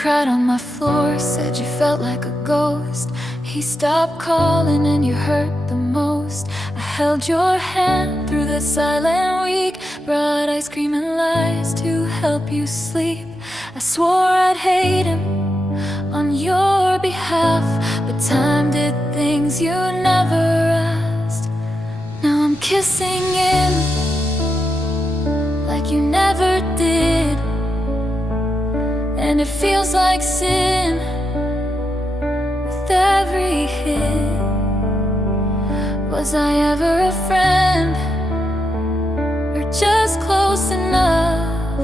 cried on my floor, said you felt like a ghost. He stopped calling and you hurt the most. I held your hand through the silent week, brought ice cream and lies to help you sleep. I swore I'd hate him on your behalf, but time did things you never asked. Now I'm kissing him like you never did, and it feels like sin with every hit. Was I ever a friend, or just close enough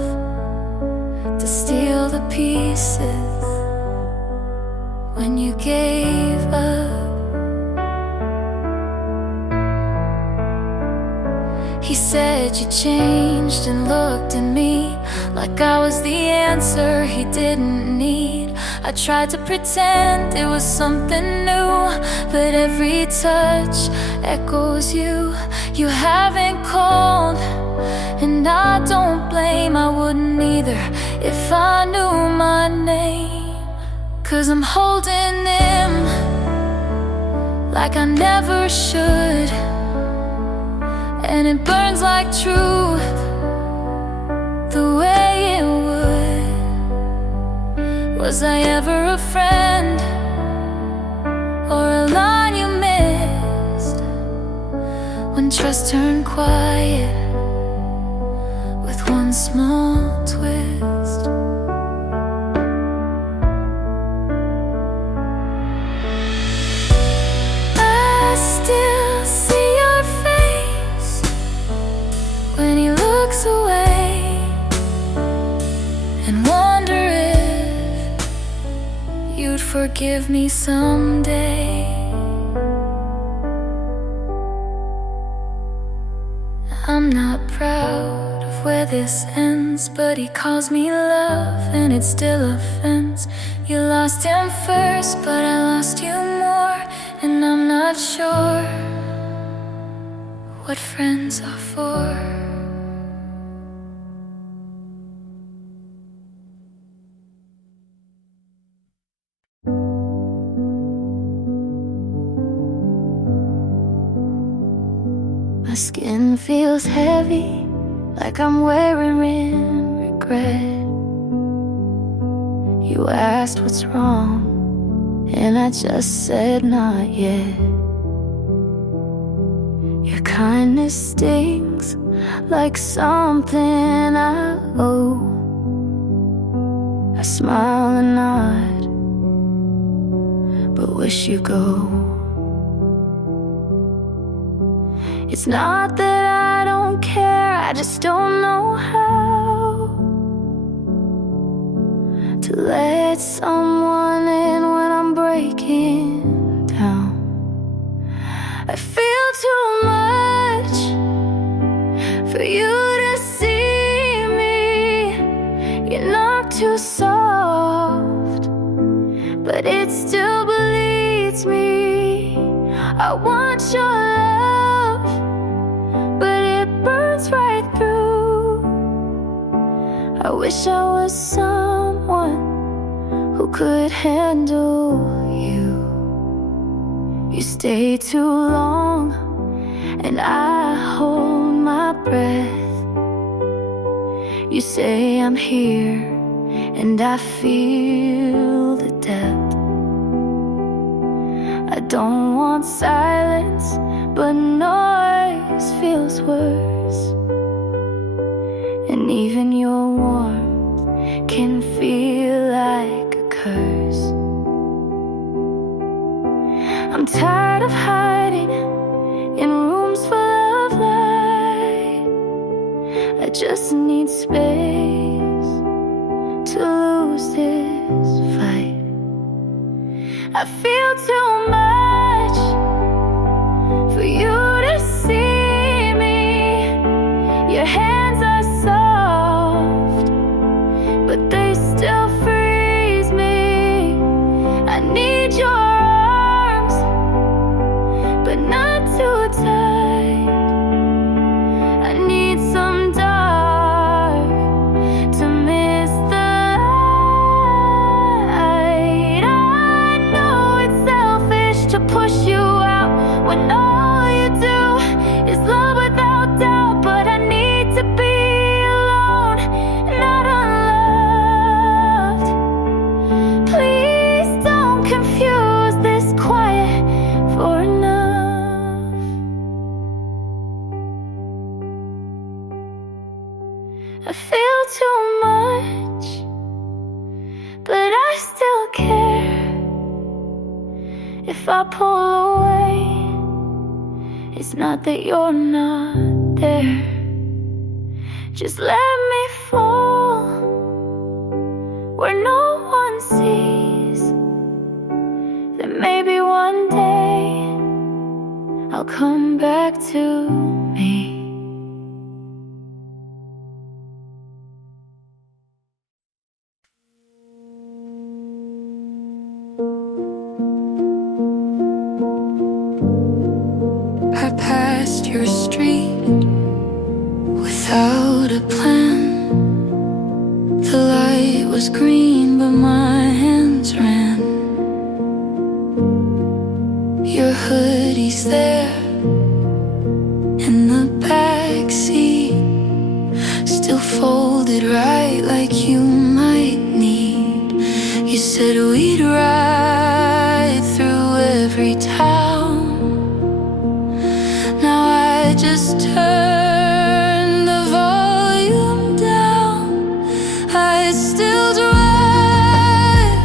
to steal the pieces when you gave up? He said you changed and looked at me like I was the answer he didn't need. I tried to pretend it was something new, but every touch echoes you. You haven't called, and I don't blame. I wouldn't either if I knew my name. 'Cause I'm holding him like I never should, and it burns like truth the way it would. Was I ever a friend, or a line you missed when trust turned quiet with one small twist? I still see your face when he looks away, and wonder if you'd forgive me someday. I'm not proud of where this ends, but he calls me love, and it's still offense. You lost him first, but I lost you more, and I'm not sure what friends are for. My skin feels heavy, like I'm wearing regret. You asked what's wrong, and I just said not yet. Your kindness stings like something I owe. I smile and nod, but wish you go. It's not that I don't care, I just don't know how to let someone in when I'm breaking down. I feel too much for you to see me. You're not too soft, but it still bleeds me. I want your love, but it burns right through. I wish I was someone who could handle you. You stay too long, and I hold my breath. You say I'm here, and I feel the depth. I don't want silence, but noise feels worse. And even your warmth can feel like a curse. I'm tired of hiding in rooms full of light. I just need space to lose this fight. I feel too much for you to see me. Your hands are soft, but they still freeze me. I need your arms, but not too tight. I need some dark to miss the light. if I pull away, it's not that you're not there. Just let me fall where no one sees. Then maybe one day I'll come back to me. I passed your street without a plan. The light was green, but my hands ran. Your hoodie's there in the back seat, still folded right like you might need. You said we'd ride through every town. Now I just turn the volume down. I still drive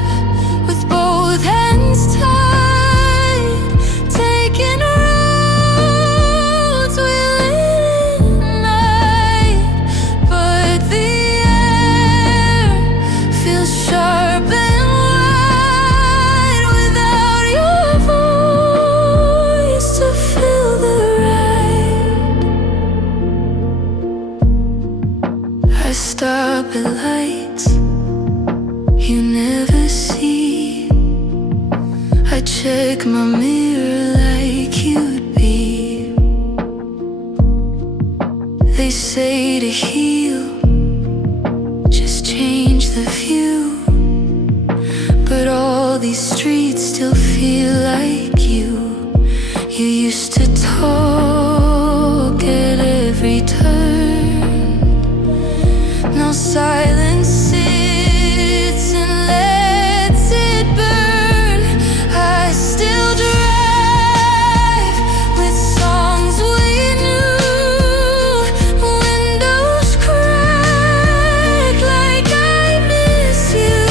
with both hands tied, taking roads we lit at night. But the air feels sharp and wide without your voice to fill the ride. I stop at lights you never see. I check my mirror like you'd be. They say to heal, just change the view. But all these streets still feel like you. You used to talk at every turn. Now silence sits and lets it burn. I still drive with songs we knew. Windows crack like I miss you,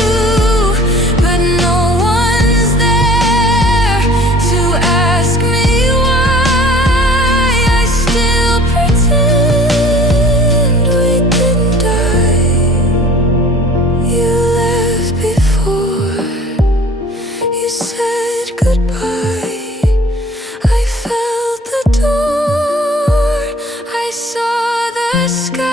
but no one's there to ask me why. I still pretend we didn't die. You left before you said goodbye. I felt the door, I saw the sky.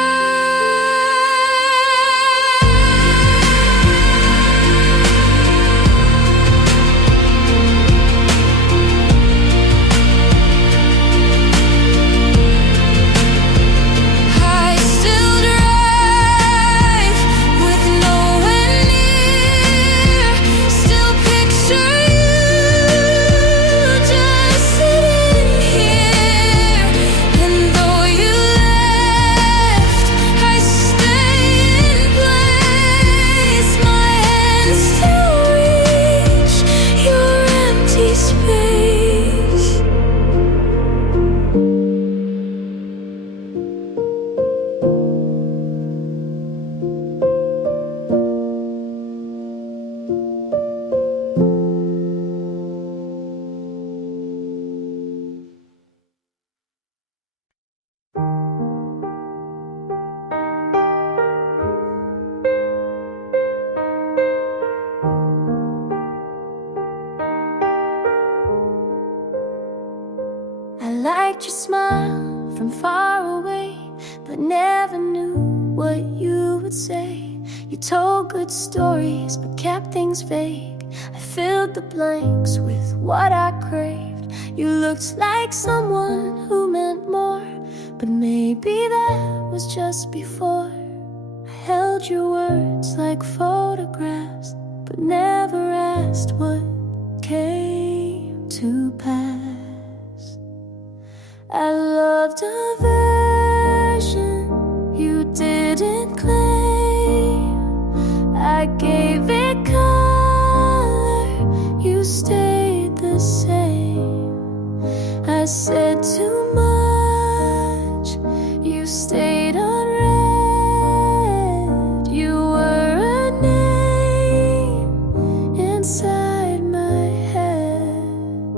I still drive with no one near. Still picture you just sitting here. And though you left, I stay in place. My hands still reach your empty space. I liked your smile from far away, but never knew what you would say. You told good stories, but kept things vague. I filled the blanks with what I craved. You looked like someone who meant more, but maybe that was just before. I held your words like photographs, but never asked what came to pass. I loved a version you didn't claim. I gave it color, you stayed the same. I said too much, you stayed unread. You were a name inside my head.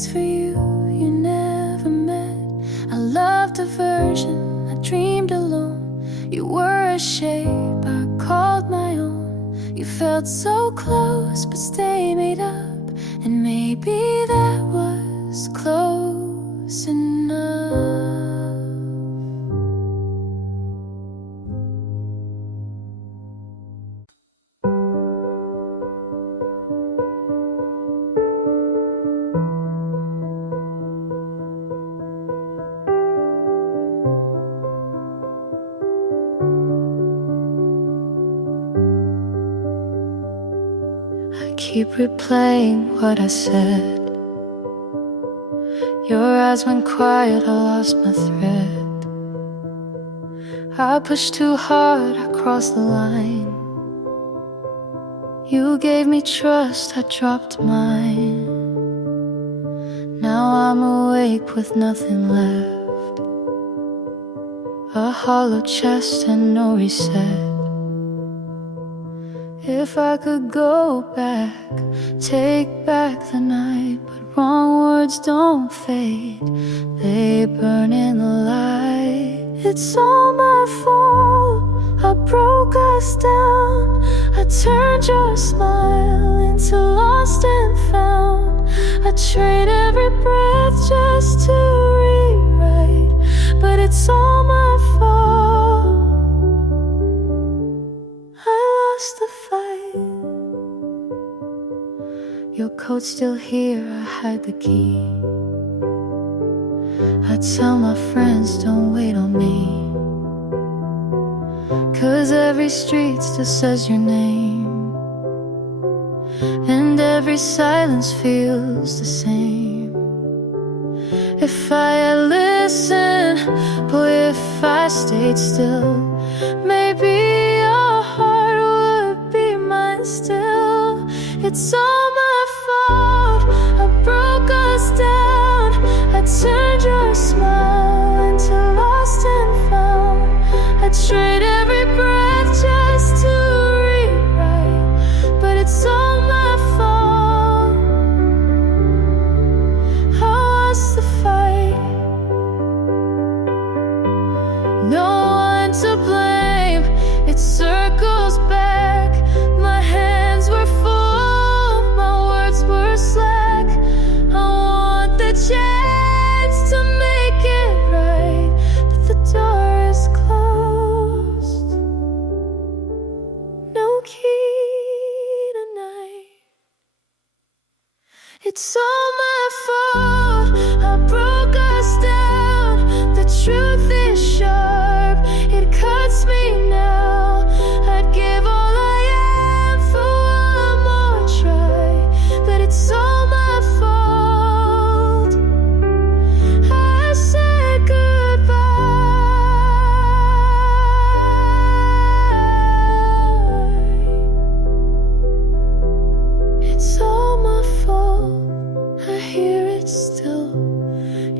days for you, you never met. I loved a version I dreamed alone. You were a shape I called my own. You felt so close, but stay made up. And maybe that was close enough. Keep replaying what I said. Your eyes went quiet, I lost my thread. I pushed too hard, I crossed the line. You gave me trust, I dropped mine. Now I'm awake with nothing left, a hollow chest and no reset. If I could go back, take back the night. But wrong words don't fade, they burn in the light. It's all my fault, I broke us down. I turned your smile into lost and found. I trade every breath just to rewrite, but it's all my fault. I lost the fight. Your coat's still here, I had the key. I tell my friends, don't wait on me, 'cause every street still says your name, and every silence feels the same. If I had listened, boy, if I stayed still, maybe your heart would be mine still. It's all my fault, I broke us down. I turned your smile into lost and found. I trade every breath just to rewrite, but it's all my fault. I lost the fight, no one to blame. It circles back, my hands were full, my words were slack. I want the chance to make it right, but the door is closed. No key tonight. It's all my fault, I broke us down. The truth is sharp, it cuts me now. I'd give all I am for one more try, but it's all my fault. I said goodbye. It's all my fault, I hear it still.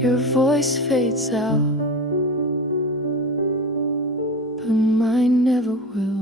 Your voice fades out, but mine never will.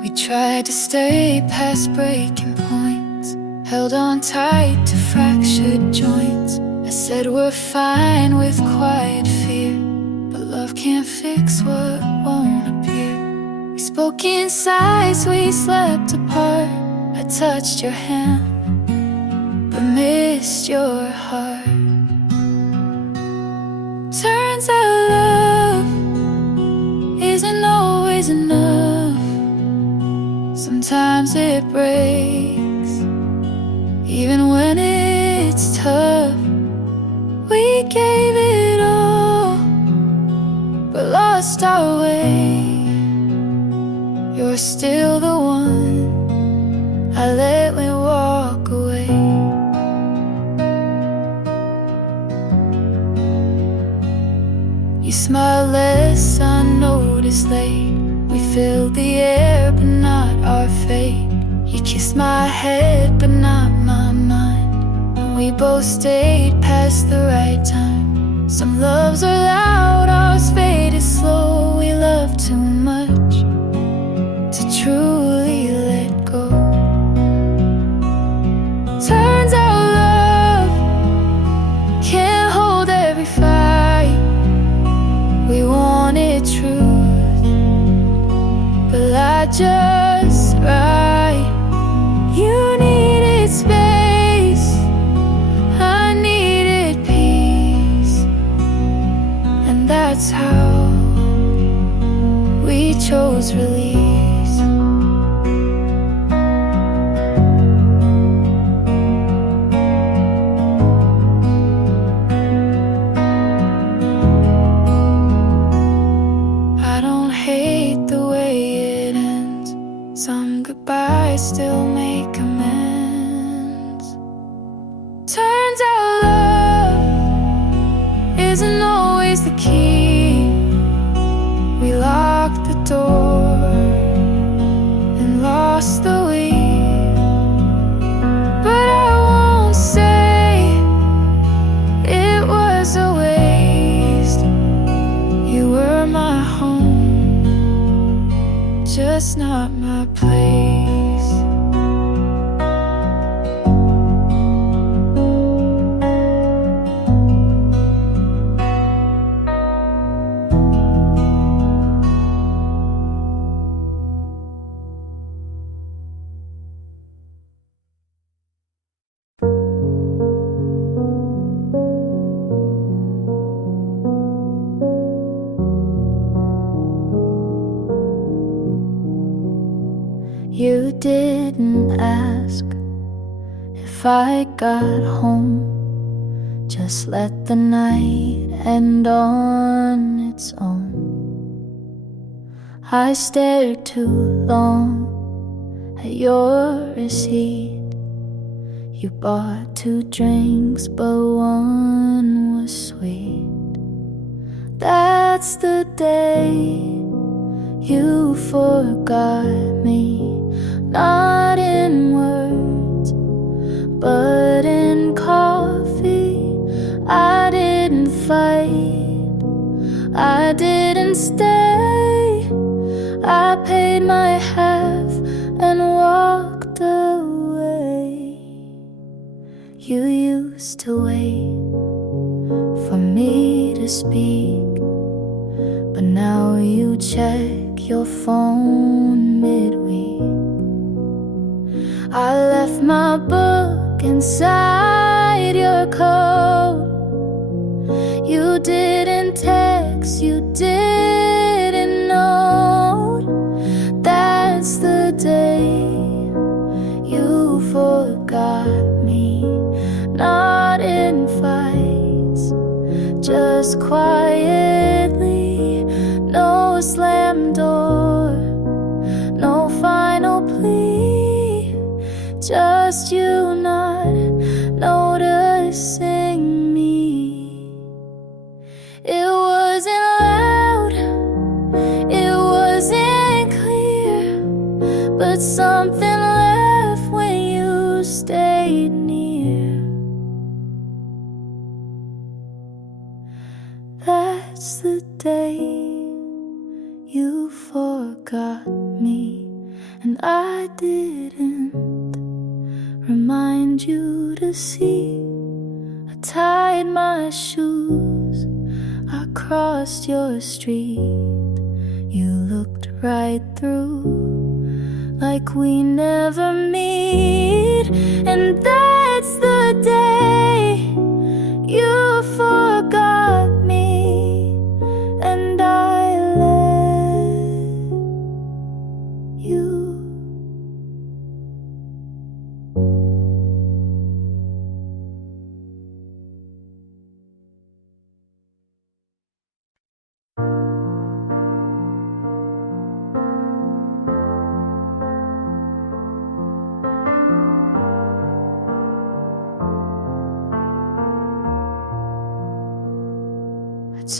We tried to stay past breaking points, held on tight to fractured joints. I said we're fine with quiet fear, but love can't fix what won't appear. We spoke in sighs, we slept apart. I touched your hand, but missed your heart. Turns out love isn't always enough. Sometimes it breaks, even when it's tough. We gave it all, but lost our way. You're still the one I let me walk away. You smile less, I notice late. We filled the air, but not our fate. Kissed my head but not my mind. We both stayed past the right time. Some loves are loud, ours faded slow. We love too much to truly let go. Turns out love can't hold every fight. We wanted truth, but I just right. You needed space, I needed peace, and that's how we chose release. I don't hate the way it ends. Some goodbyes still make amends. Turns out love isn't always the key. We locked the door and lost the lead. But I won't say it was a waste. You were my home, just not my place. You didn't ask if I got home. Just let the night end on its own. I stared too long at your receipt. You bought 2 drinks, but one was sweet. That's the day you forgot me. Not in words, but in coffee. I didn't fight, I didn't stay. I paid my half and walked away. You used to wait for me to speak, but now you check your phone midweek. I left my book inside your coat. You didn't text, you didn't note. That's the day you forgot me. Not in fights, just quietly. No slam door, no final plea. Just you not noticing me. It wasn't loud, it wasn't clear, but something left when you stayed near. That's the day you forgot me, and I didn't remind you to see. I tied my shoes, I crossed your street. You looked right through like we never meet. And that's the day you forgot me, and I let you.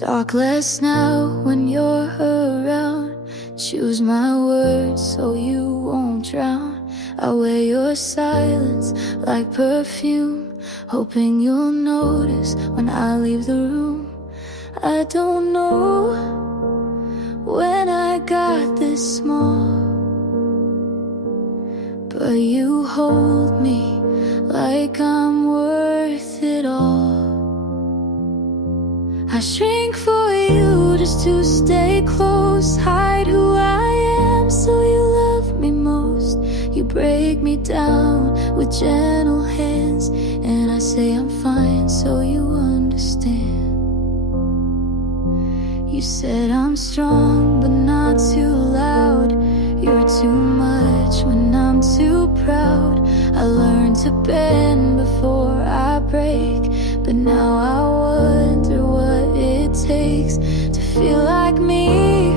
Talk less now when you're around. Choose my words so you won't drown. I wear your silence like perfume, hoping you'll notice when I leave the room. I don't know when I got this small, but you hold me like I'm worth it all. I shrink for you just to stay close, hide who I am so you love me most. You break me down with gentle hands, and I say I'm fine so you understand. You said I'm strong but not too loud. You're too much when I'm too proud. I learned to bend before I break, but now I wonder what it takes to feel like me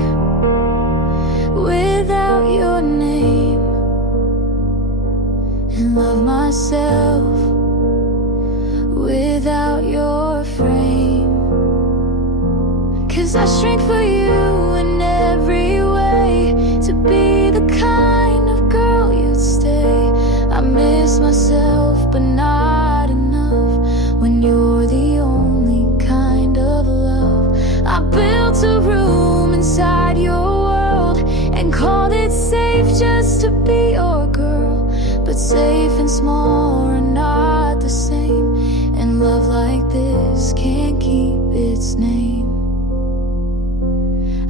without your name, and love myself without your frame. 'Cause I shrink for you in every way, to be the kind of girl you'd stay. I miss myself but not enough when you're the only kind of love. I built a room inside your world and called it safe just to be your girl, but safe and small are not the same, and love like this can't keep its name.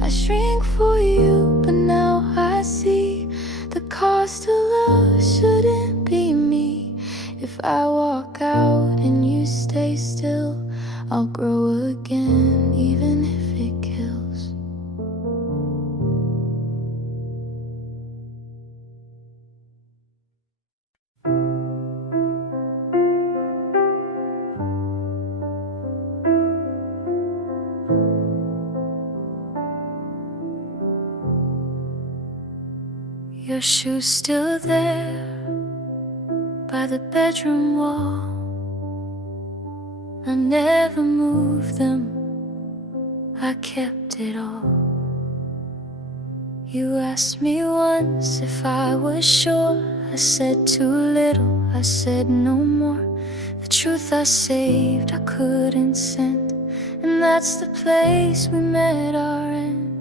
I shrink for you, but now I see the cost of love shouldn't be me. If I walk out and you stay still, I'll grow again even if it kills. Your shoes still there by the bedroom wall. I never moved them, I kept it all. You asked me once if I was sure. I said too little, I said no more. The truth I saved, I couldn't send, and that's the place we met our end.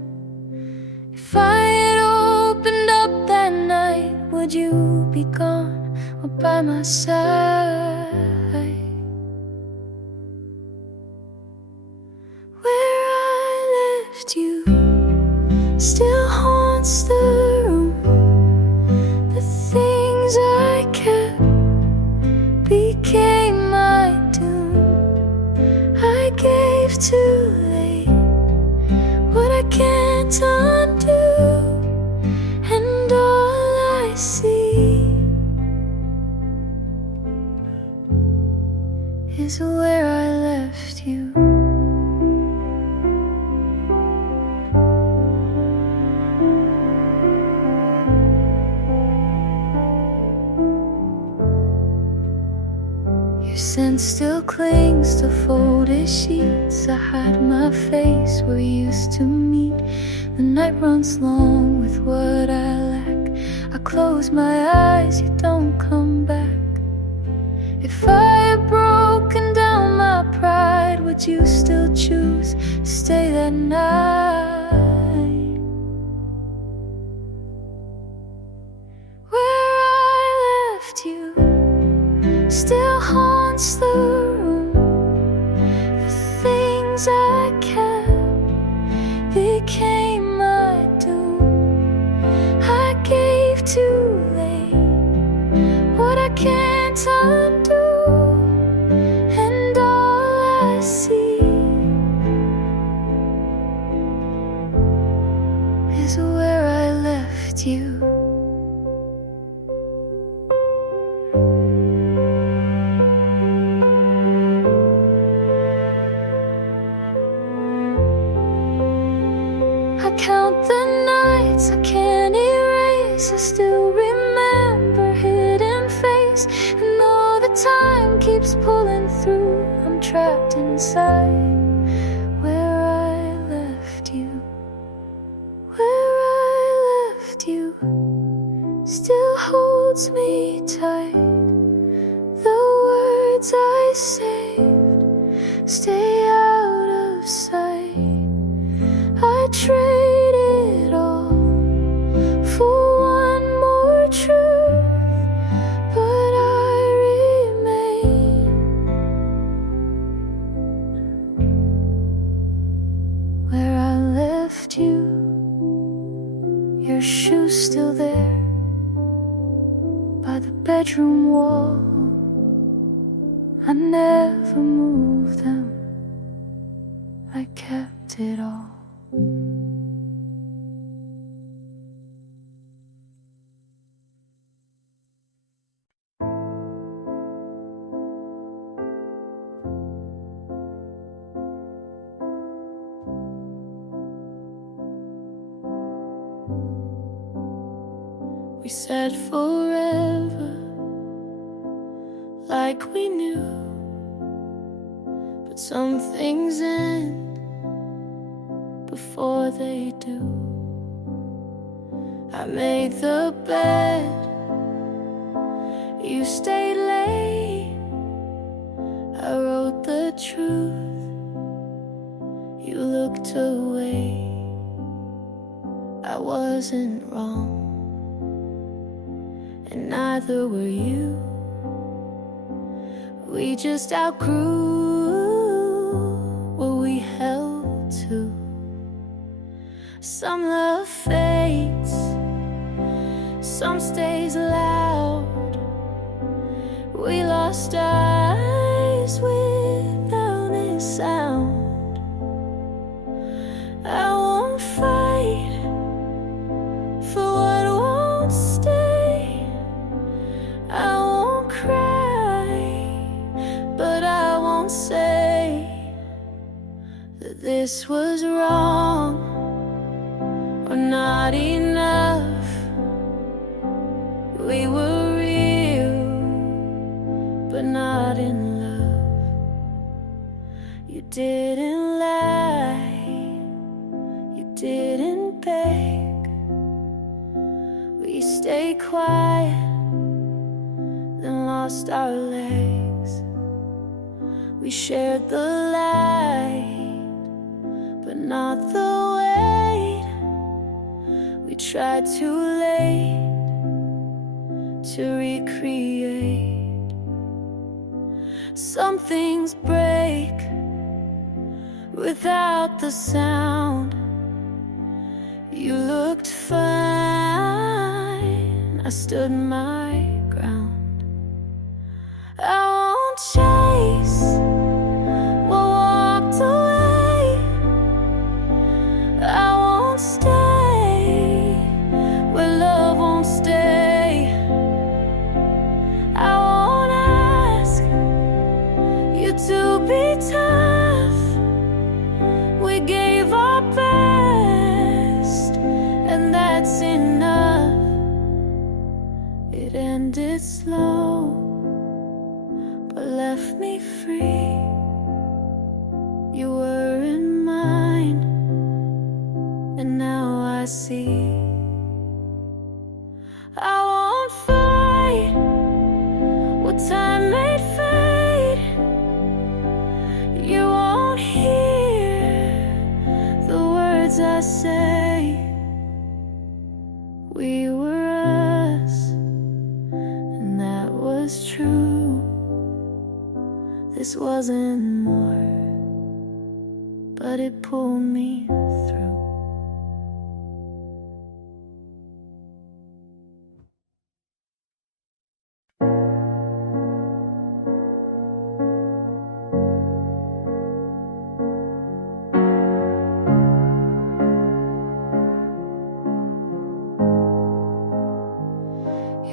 If I had opened up that night, would you be gone or by my side? Where I left you still haunts the room. The things I kept became my doom. I gave too late what I can't undo, and all I see is where I left you. Your scent still clings to folded sheets. I hide my face where we used to meet. The night runs long with what I lack. I close my eyes, you don't come back. If I had broken down my pride, would you still choose to stay that night? Where I left you still haunts the room. The things I kept became my doom. I gave too late what I can't undo, and all I see is where I left you. I count the nights I can't erase. I still remember hidden face, and all the time keeps pulling through. I'm trapped inside where I left you. Where I left you still holds me me tight. The words I saved stay out of sight. I trade it all for one more truth, but I remain. Where I left you, your shoes still there by the bedroom wall. I never moved them, I kept it all. We said forever, like we knew, but some things end before they do. I made the bed, you stayed late. I wrote the truth, you looked away. I wasn't wrong, and neither were you. We just outgrew what we held to. Some love fades, some stays loud. We lost eyes without a sound. I won't fight for what won't stay. I won't cry, but I won't say that this was wrong or not enough. We were real, but not in love. You didn't lie, you didn't beg. We stayed quiet, then lost our legs. We shared the light, but not the weight. We tried too late to recreate. Some things break without the sound. You looked fine, I stood my ground. I won't chase what walked away. I won't stay where love won't stay. I won't ask you to be tough. We gave our best, and that's enough. It ended slow, but left me free. You weren't mine, and now I see. I won't fight what time made fade. You won't hear the words I say. We were us, and that was true. This wasn't more, but it pulled me through.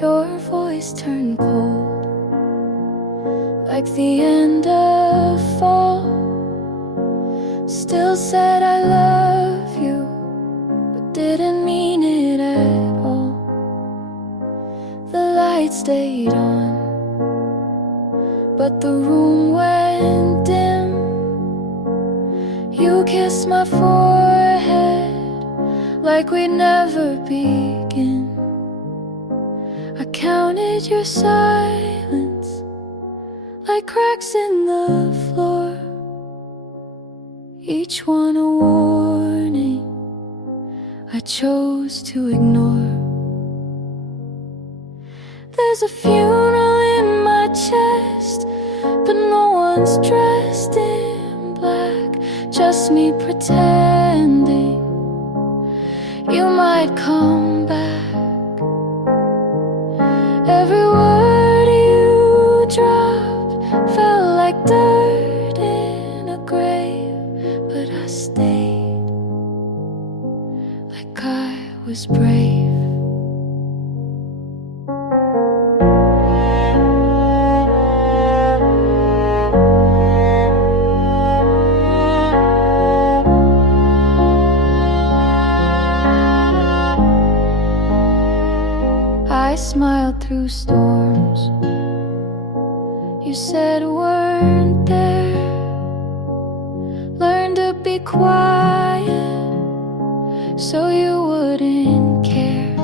Your voice turned cold, like the end of fall. Still said I love you, but didn't mean it at all. The light stayed on, but the room went dim. You kissed my forehead like we'd never begin. I counted your silence like cracks in the floor, each one a warning I chose to ignore. There's a funeral in my chest, but no one's dressed in black, just me pretending you might come back. Every word you dropped felt like dirt in a grave, but I stayed like I was brave. I smiled through storms you said weren't there. Learned to be quiet so you wouldn't care.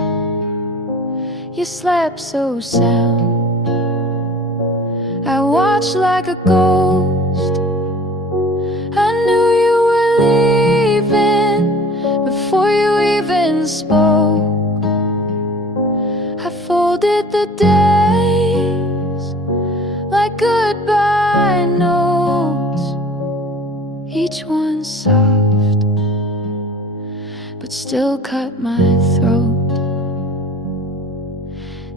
You slept so sound, I watched like a ghost. I knew you were leaving before you even spoke. I folded the days like goodbye notes, each one soft, but still cut my throat.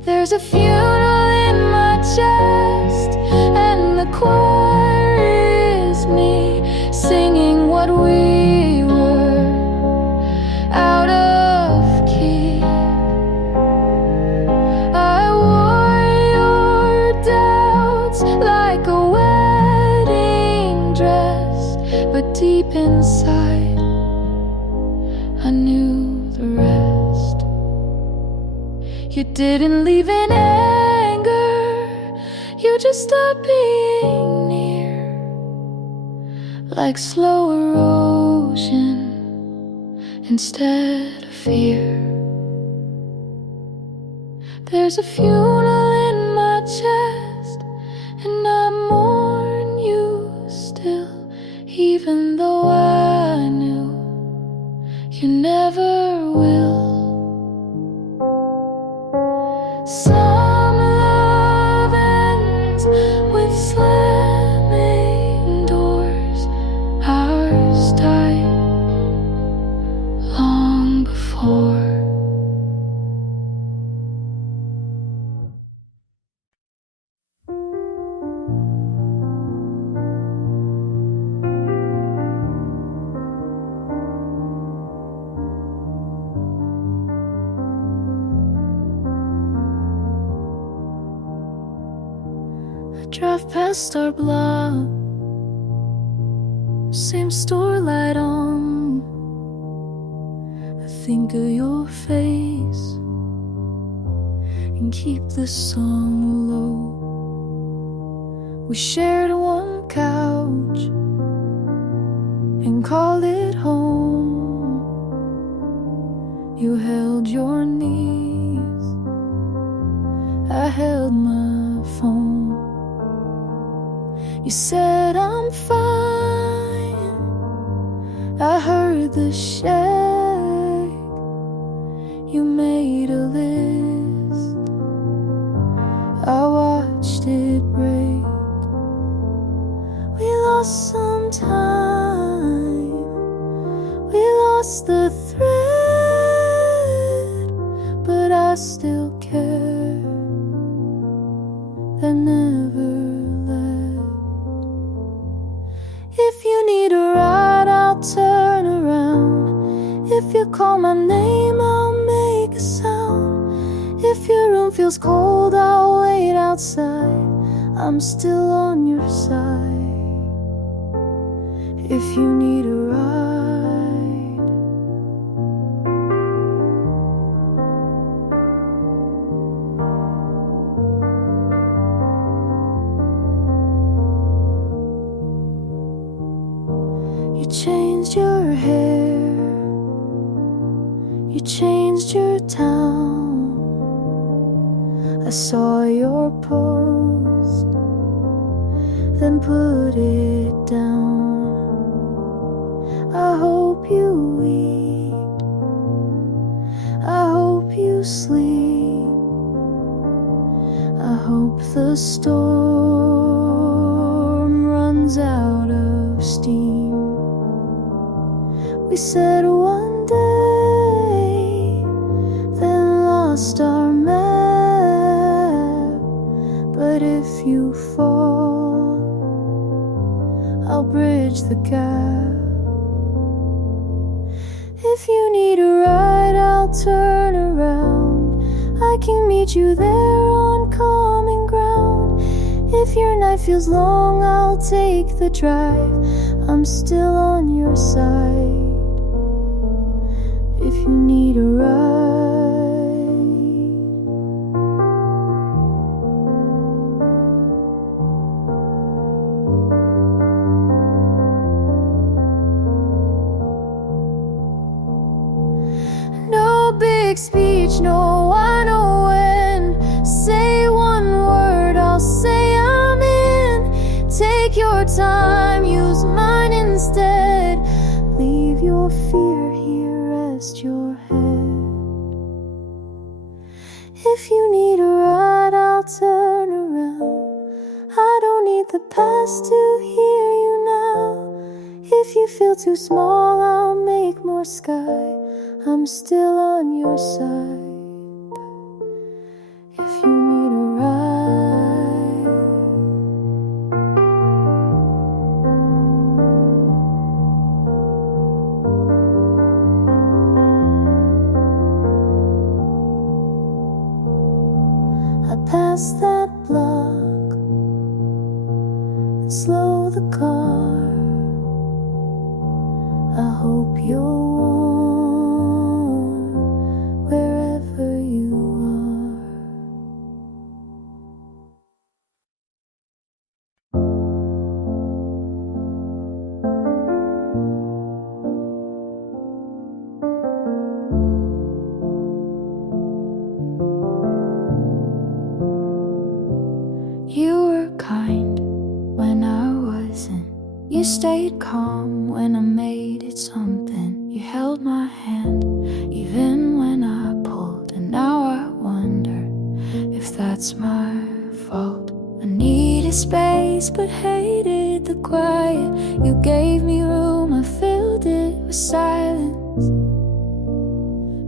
There's a funeral in my chest, and the choir is me singing what we were, out of key. I wore your doubts like a wedding dress, but deep inside I knew the rest. You didn't leave in anger, you just stopped being near, like slow erosion instead of fear. There's a funeral in my chest, and I mourn you still, even though I knew you never will. Some love ends with slamming doors, ours died long before. Drive past our block, same store light on. I think of your face and keep the song low. We shared one couch and called it home. You held your knees, I held my phone. You said I'm fine, I heard the shake. You made a list, I watched it break. We lost some time, we lost the thread, but I still care. That never left. If you need a ride, I'll turn around. If you call my name, I'll make a sound. If your room feels cold, I'll wait outside. I'm still on your side. If you need a ride, you changed your hair, you changed your town. I I saw your post, then put it down. I hope you eat, I hope you sleep, I hope the storm runs out of steam. We said one day, then lost our map. But if you fall, I'll bridge the gap. If you need a ride, I'll turn around. I can meet you there on common ground. If your night feels long, I'll take the drive. I'm still on your side. If you need a ride, no big speech, no I know when. Say one word, I'll say I'm in. Take your time, use mine instead. Leave your fear here, rest your head. If you need a ride, I'll turn around. I don't need the past to hear you now. If you feel too small, I'll make more sky. I'm still on your side. If you need a ride, I pass that block and slow the car. I hope you're warm wherever you are. You were kind when I wasn't. You stayed calm when I made it something. You held my hand even when I pulled. And now I wonder if that's my fault. I needed space but hated the quiet. You gave me room, I filled it with silence.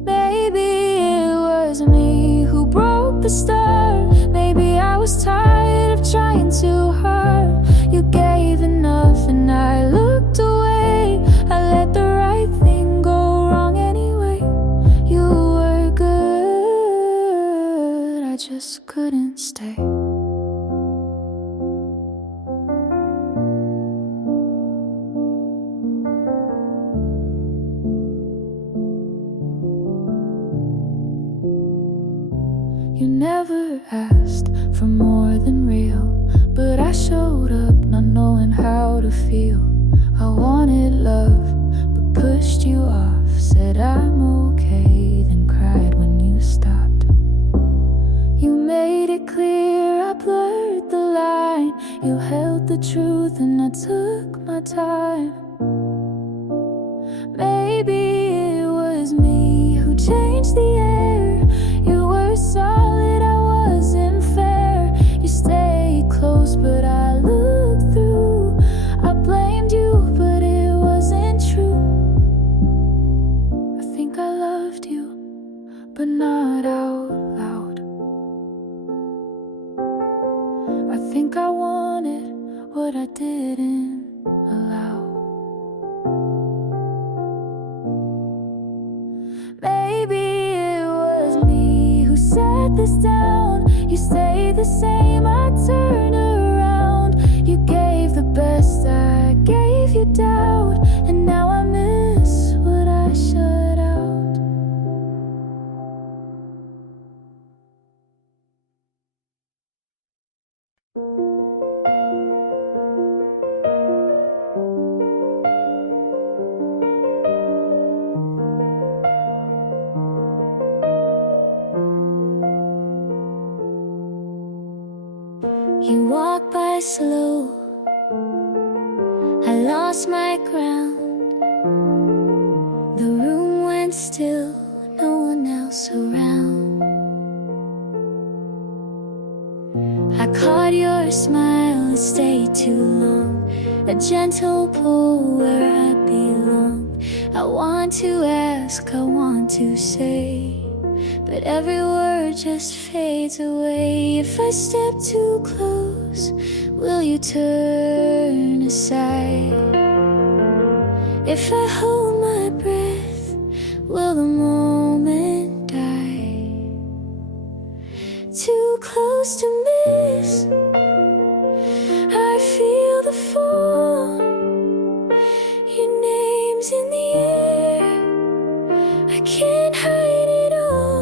Maybe it was me who broke the start. Maybe I was tired of trying too hard. You gave enough and I looked away. I let the right thing go wrong anyway. You were good, I just couldn't stay. You never asked for more than real, but I showed up not knowing how to feel. I wanted love, but pushed you off. Said I'm okay, then cried when you stopped. You made it clear, I blurred the line. You held the truth and I took my time. Maybe it was me who changed the air. You were solid, I wasn't fair. You stayed close, but I looked through. I blamed you, but it wasn't true. I think I loved you, but not out loud. I think I wanted what I didn't allow. Maybe it was me who set this down. You stayed the same, I turned around. You gave the best, I gave you doubt. And now I miss what I shut out. You walk by slow, I lost my ground. The room went still, no one else around. I caught your smile, it stayed too long. A gentle pull where I belong. I want to ask, I want to say, but every word just fades away. If I step too close, will you turn aside? If I hold my breath, will the moment die? Too close to miss, I feel the fall. Your name's in the air, I can't hide it all.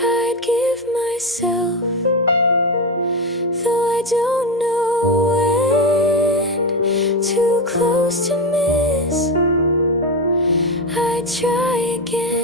I'd give myself, though I don't know when. Too close to miss, I'd try again.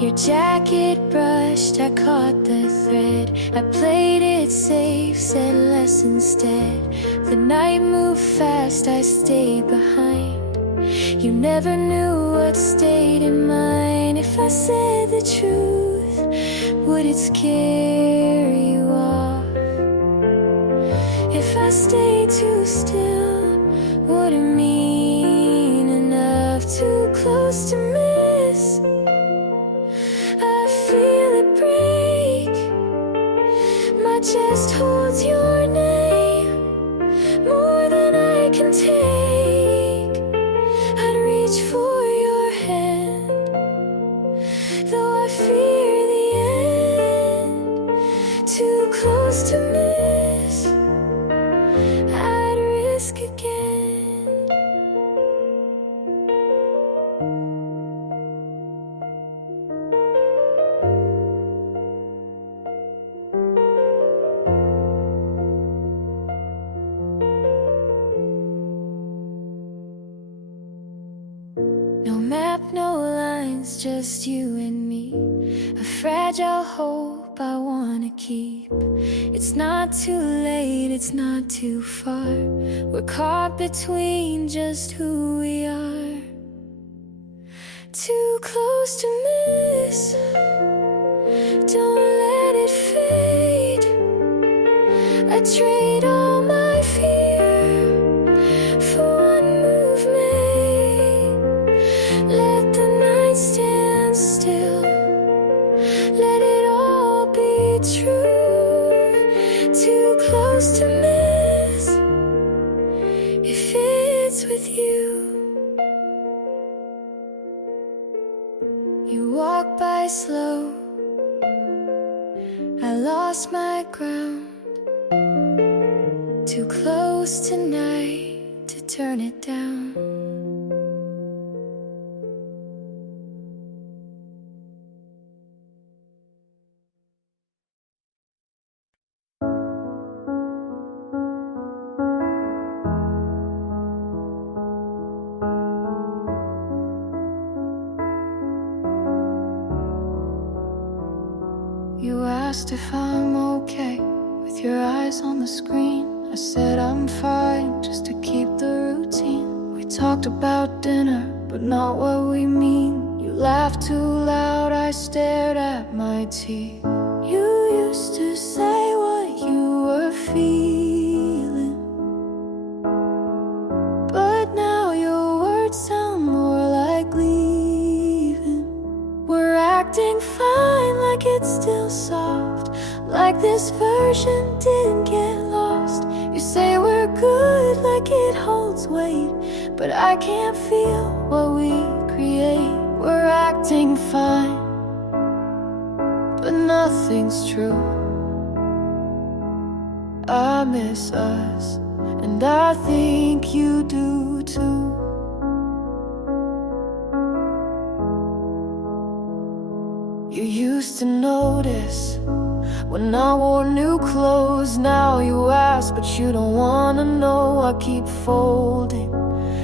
Your jacket brushed, I caught the thread. I played it safe, said less instead. The night moved fast, I stayed behind. You never knew what stayed in mind. If I said the truth, would it scare you off? If I stayed too still, would it mean enough? Too close to miss, my chest holds your name more than I can take. I'd reach for your hand, though I fear the end. Too close to miss, I'd risk again. No lines, just you and me. A fragile hope I wanna keep. It's not too late, it's not too far. We're caught between just who we are. Too close to miss, don't let it fade. I trade all my fear for one movement. Let the night stand still, let it all be true. Too close to miss, if it's with you. You walk by slow, I lost my ground. Too close tonight to turn it down. You asked if I'm okay with your eyes on the screen. I said I'm fine, just to keep the routine. We talked about dinner, but not what we mean. You laughed too loud, I stared at my tea. You used to say what you were feeling, but now your words sound more like leaving. We're acting fine, like it's still soft, like this version didn't get lost. You say we're good, like it holds weight, but I can't feel what we create. We're acting fine, but nothing's true. I miss us, and I think you do too. You used to notice when I wore new clothes. Now you ask, but you don't wanna know. I keep folding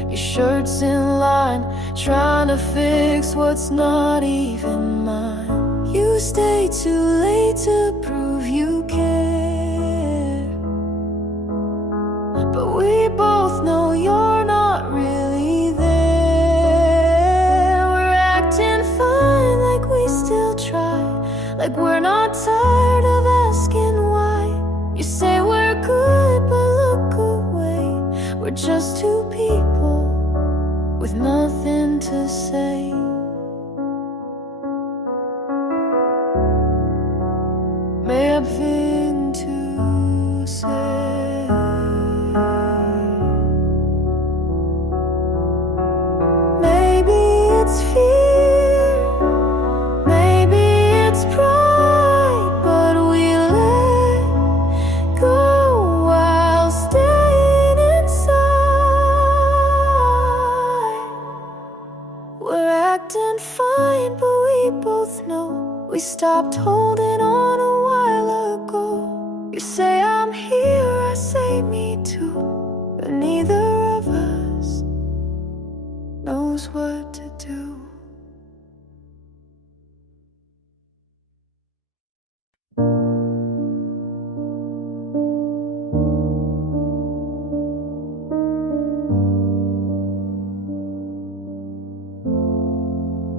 your shirts in line, trying to fix what's not even mine. You stay too late to prove you care, but we both know you're not really there. We're acting fine, like we still try, like we're not tired of asking why. You say we're good, but look away. We're just two people with nothing to say. May have been to say. Maybe it's fear, maybe it's pride, but we let go while staying inside. We're acting fine, but we both know we stopped holding on a while ago. You say I'm here, I say me too, but neither of us knows what to do.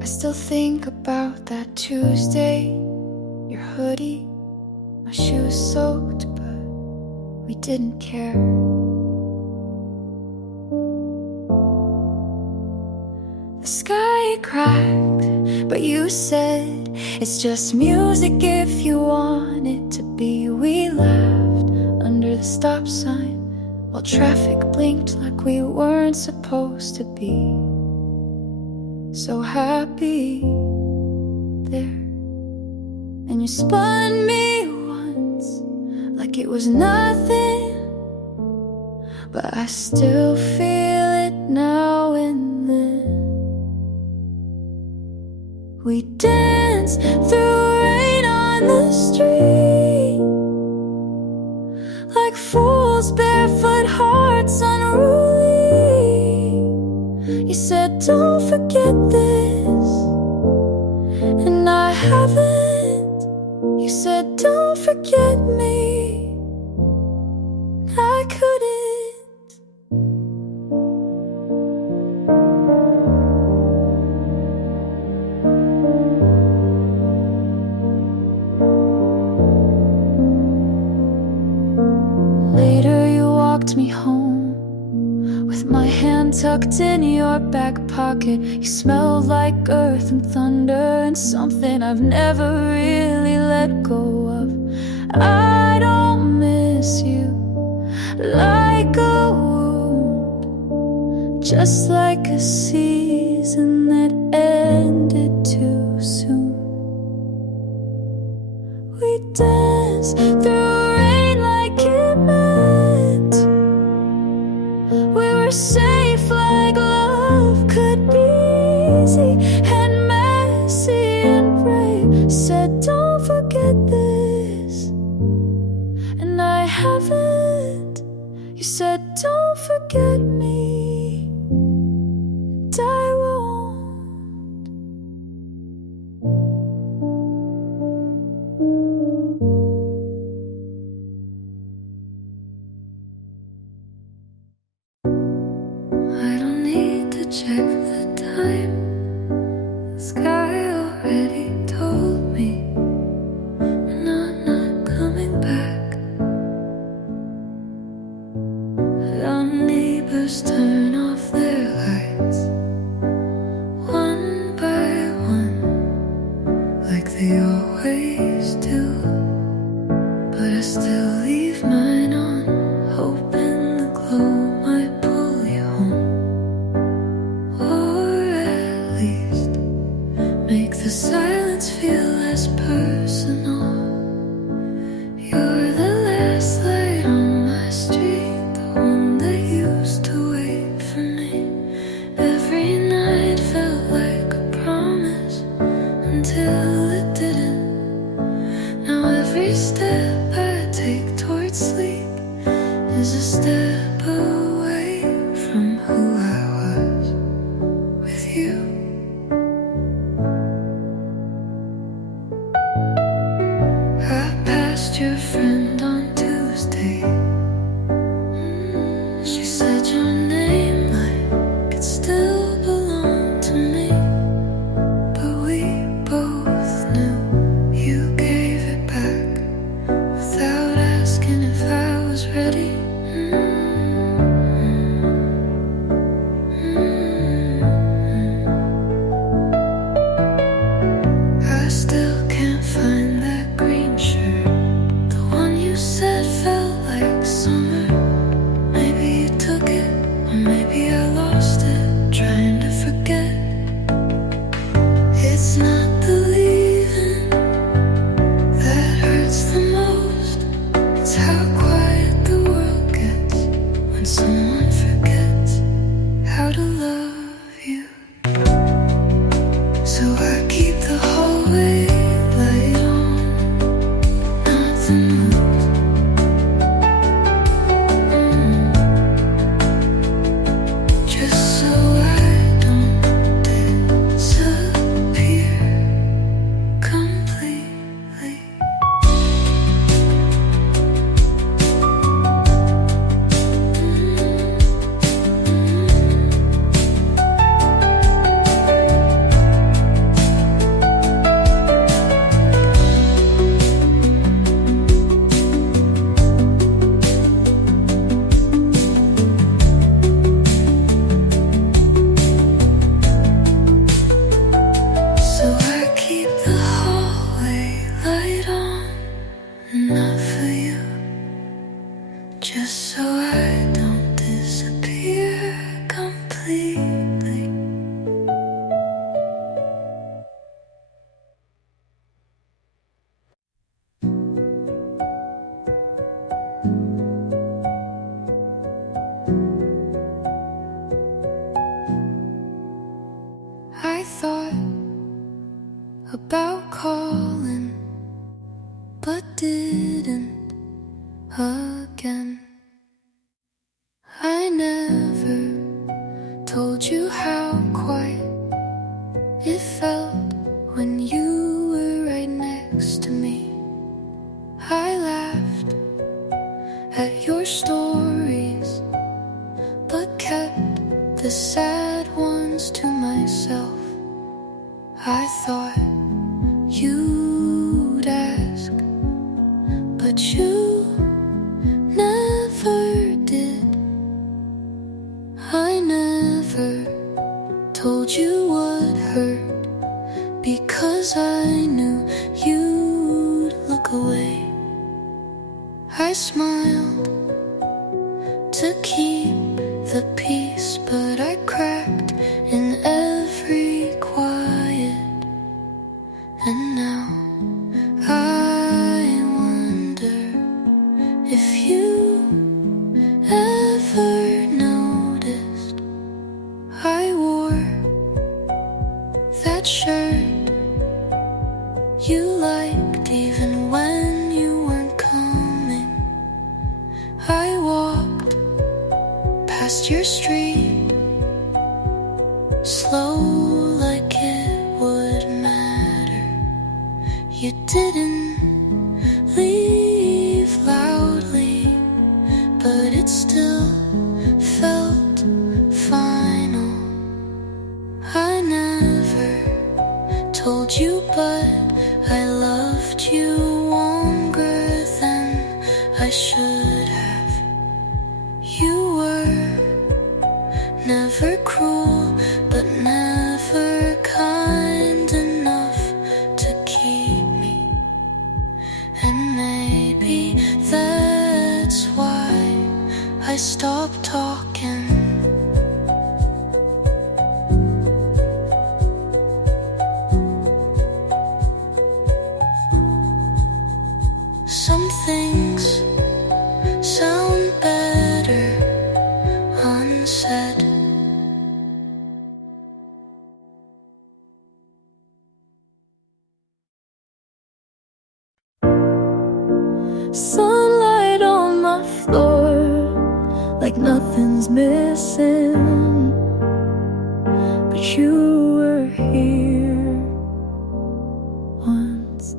I still think about that Tuesday, your hoodie, my shoes soaked, but we didn't care. The sky cracked, but you said it's just music if you want it to be. We laughed under the stop sign while traffic blinked like we weren't supposed to be. So happy there. And you spun me once like it was nothing, but I still feel it now and then. We danced through rain on the street like fools, barefoot hearts unruly. You said don't forget this, and I haven't. You said don't forget me, I couldn't. Later you walked me home with my hand tucked in your back pocket. You smelled like earth and thunder and something I've never really let go of. I don't miss you like a wound, just like a season that ended too soon. We danced through rain like it meant we were safe, like love could be easy and messy and brave. Said don't forget this, and I haven't. You said don't forget me, and I won't. I don't need to check the time. The sky already told me, and I'm not coming back. Our neighbors turn off their lights one by one, like they always do, but I still leave mine on, hoping the glow might pull you home, or at least make the silence feel less personal. You're the last light on my street, the one that used to wait for is a step away from who I was with you. I passed your friend on Tuesday. She said your name like it still belonged to me, but we both knew you gave it back without asking if I was ready. I still can't find that green shirt, the one you said felt like summer. Maybe you took it, or maybe I lost it, trying to forget. It's not the leaving that hurts the most, it's how quiet the world gets when someone forgets how to love you. So I keep the hallway light on, not the mood. Just so I don't disappear completely. So I keep the hallway light on, not for you, just so I don't disappear completely. I thought about calling, but didn't again. I never told you how quiet it felt when you were right next to me. I laughed at your stories, but kept the sad ones to myself. I thought you'd ask, but you never did. I never told you what hurt, because I knew you'd look away. I smiled to keep the peace, but I cracked in every quiet. And now I wonder if you ever noticed I wore that shirt you liked even when you weren't coming. I walked past your street, slow like it would matter. You didn't leave loudly, but it still felt final. I never told you, but I loved you longer than I should have. You were never cruel, but never kind enough to keep me. And maybe that's why I stopped talking. Some things sound better unsaid. Sunlight on my floor, listen, but you were here once.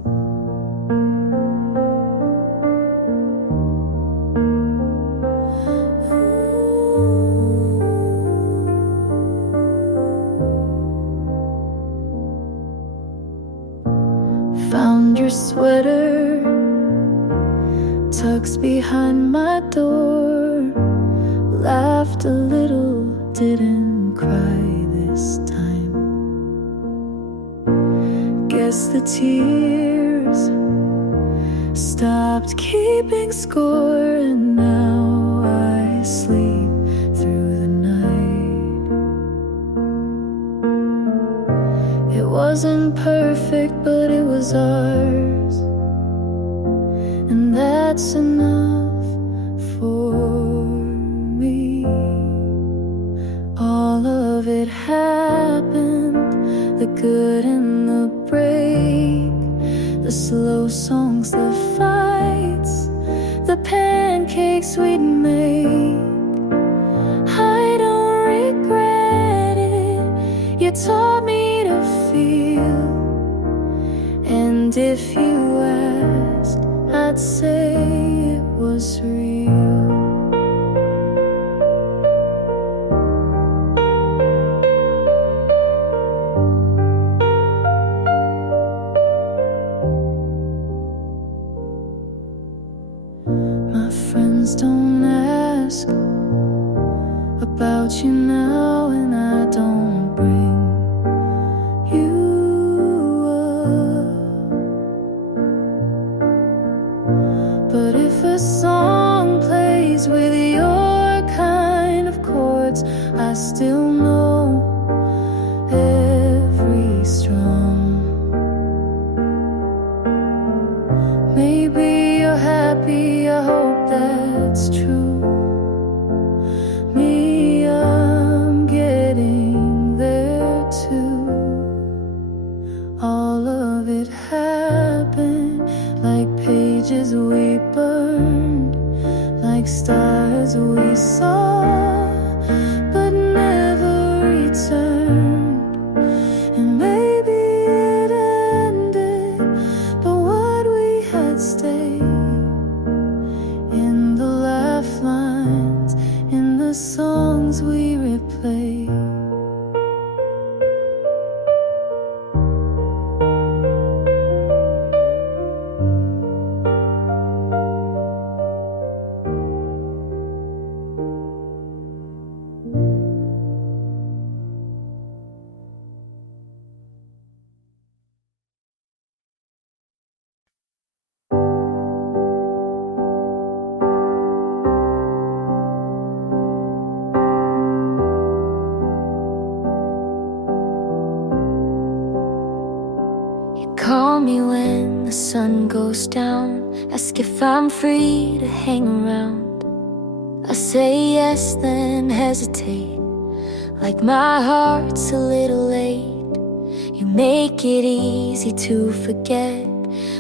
Found your sweater tucked behind my door. Laughed a little, didn't cry this time. Guess the tears stopped keeping score, and now I sleep through the night. It wasn't perfect, but it was ours, and that's enough for me. All of it happened, the good and the break, the slow songs, the fights, the pancakes we'd make. I don't regret it, you taught me to feel. And if you asked, I'd say it was real. My friends don't ask about you now, and I don't bring you up. But if a song plays with your kind of chords, I still know every strum. Maybe you're happy, I hope that's true. Me, I'm getting there too. All of it happened like pages we burned, like stars we saw but never returned. And maybe it ended, but what we had stayed in the laugh lines, in the songs we replayed. Call me when the sun goes down, ask if I'm free to hang around. I say yes, then hesitate, like my heart's a little late. You make it easy to forget,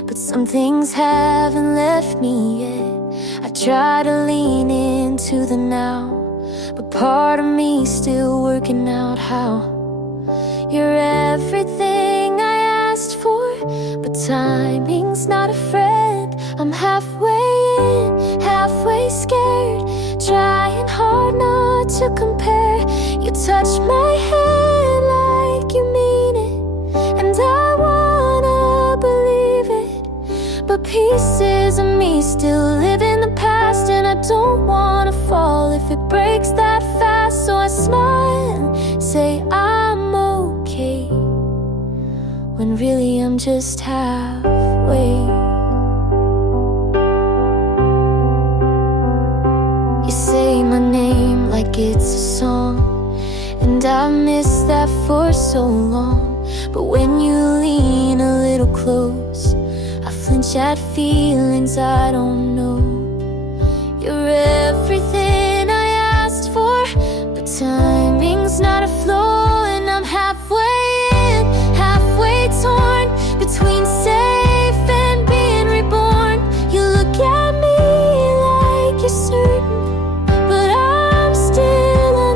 but some things haven't left me yet. I try to lean into the now, but part of me's still working out how. You're everything I asked for, but timing's not a friend. I'm halfway in, halfway scared, trying hard not to compare. You touch my hand like you mean it, and I wanna believe it, but pieces of me still live in the past, and I don't wanna fall if it breaks that fast. So I smile and say I'm okay, when really I'm just halfway. You say my name like it's a song, and I miss that for so long. But when you lean a little close, I flinch at feelings I don't know. You're everything I asked for, but timing's not a flow, and I'm halfway in, halfway torn between safe and being reborn. You look at me like you're certain, but I'm still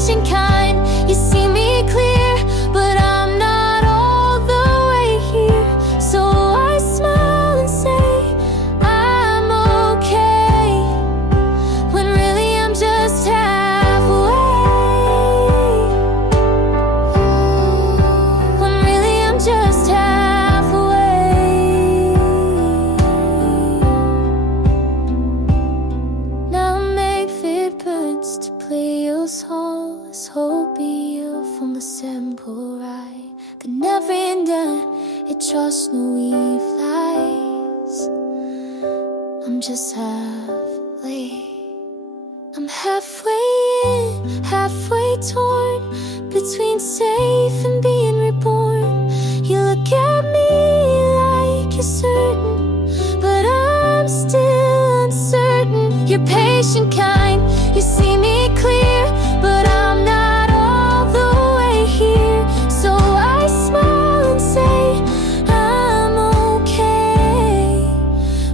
patient kind. You see me clear, but I'm not all the way here. So I smile and say I'm okay, when really I'm just halfway. When really I'm just halfway. Now make fit birds to play your songs. Hope you from the simple right. Could never end done. It trust no eve lies. I'm just halfway. I'm halfway in, halfway torn between safe and being reborn. You look at me like you're certain, but I'm still uncertain. You're patient kind. You see me clear, but I'm not all the way here. So I smile and say I'm okay,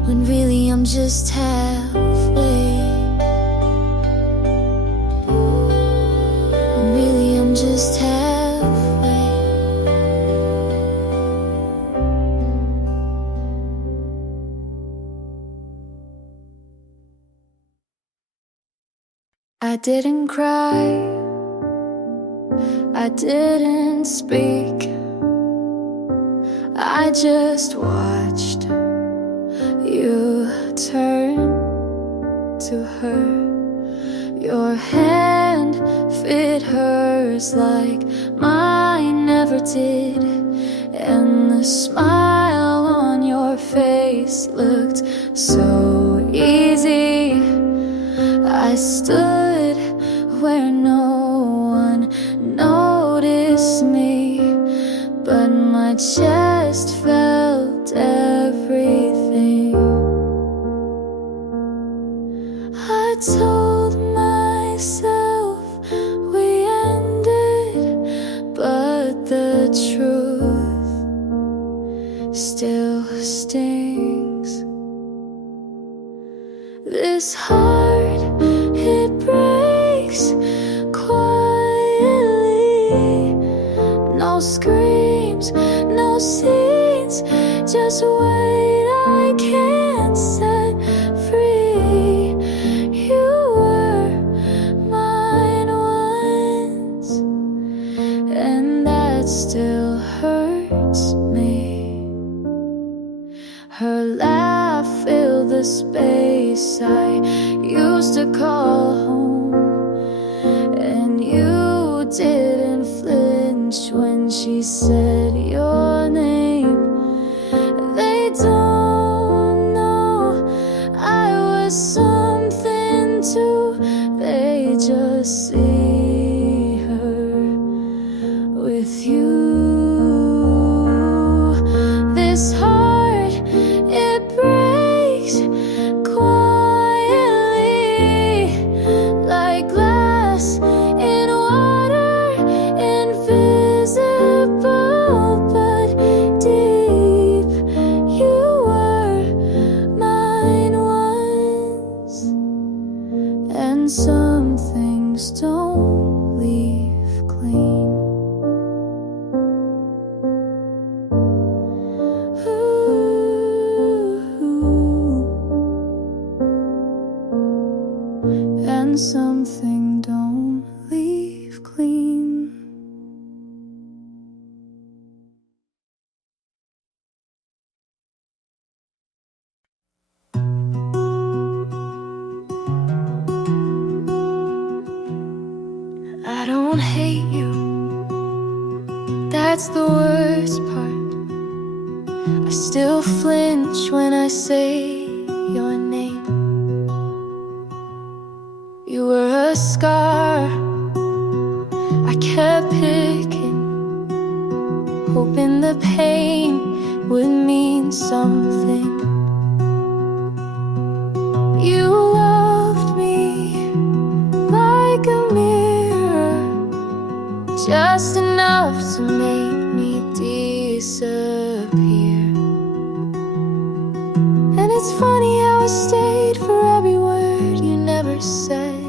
when really I'm just halfway. When really I'm just halfway. I didn't cry, I didn't speak, I just watched you turn to her. Your hand fit hers like mine never did, and the smile on your face looked so easy. I stood where no one noticed me, but my chest felt everything. I told myself we ended, but the truth still stings. This heart, it breaks quietly. No screams, no scenes, just wait, I can't set free. You were mine once, and that still hurts me. Her laugh filled the space I used to call home, and you didn't flinch when she said your name. They don't know I was something too. They just see her with you. This heart, it breaks quietly, like glass in water, invisible but deep. You were mine once, and some things don't leave clean. And something don't leave clean. I don't hate you, that's the worst part. I still flinch when I say your name. You were a scar I kept picking, hoping the pain would mean something. You loved me like a mirror, just enough to make me disappear. And it's funny how I stayed for every word you never said.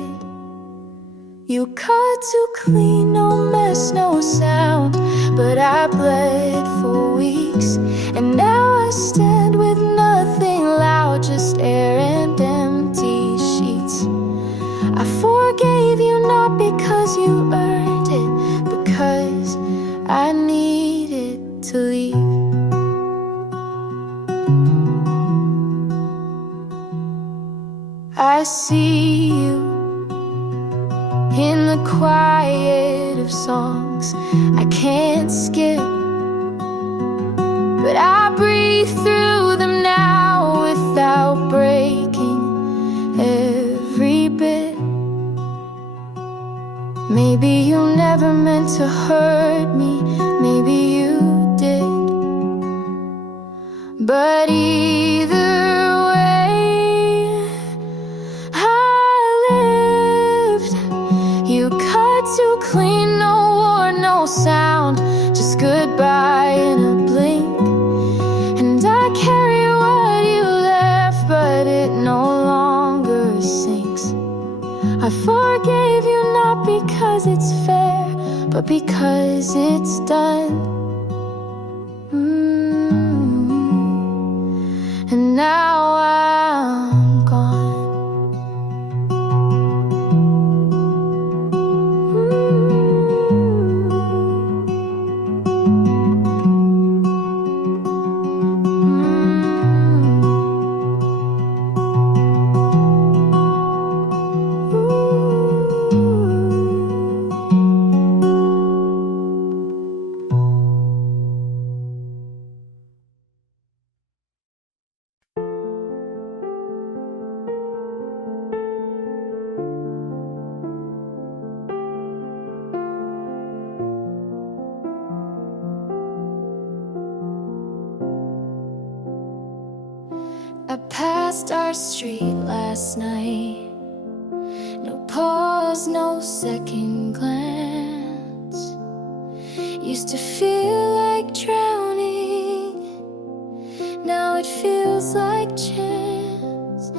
You cut too clean, no mess, no sound. But I bled for weeks, and now I stand with nothing loud, just air and empty sheets. I forgave you not because you earned it, because I needed to leave. I see you in the quiet of songs I can't skip, but I breathe through them now without breaking every bit. Maybe you never meant to hurt me, maybe you did, but either way I lived. You cut too clean, no war, no sound, just goodbye in a blink. And I carry what you left, but it no longer sinks. I forgave you not because it's fair, but because it's done. And now I'm gone. I passed our street last night. No pause, no second glance. Used to feel like drowning, now it feels like chance.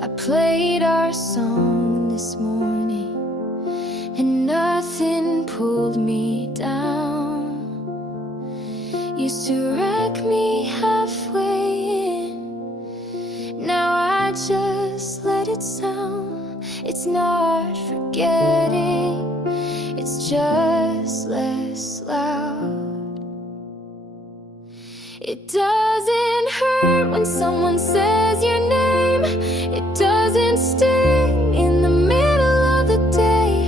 I played our song this morning, and nothing pulled me down. Used to wreck me halfway in, now I just let it sound. It's not forgetting, it's just less loud. It doesn't hurt when someone says your name. It doesn't sting in the middle of the day.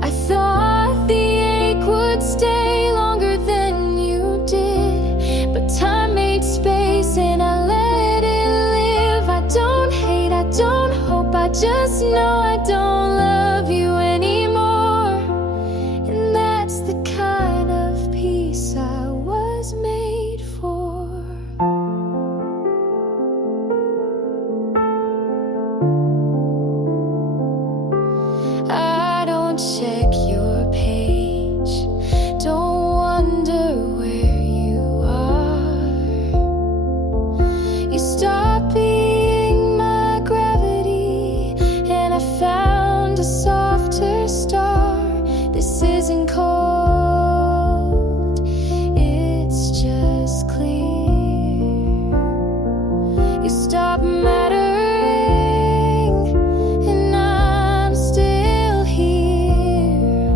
I thought the ache would stay longer than you did, but time made space and I let it live. I don't hate, I don't hope, I just know I don't love you anymore. And that's the kind of peace I was made for. I don't check your page, don't wonder where you are. You stopped being my gravity, and I found a softer star. This isn't cold, it's just clear. You stopped mattering, and I'm still here.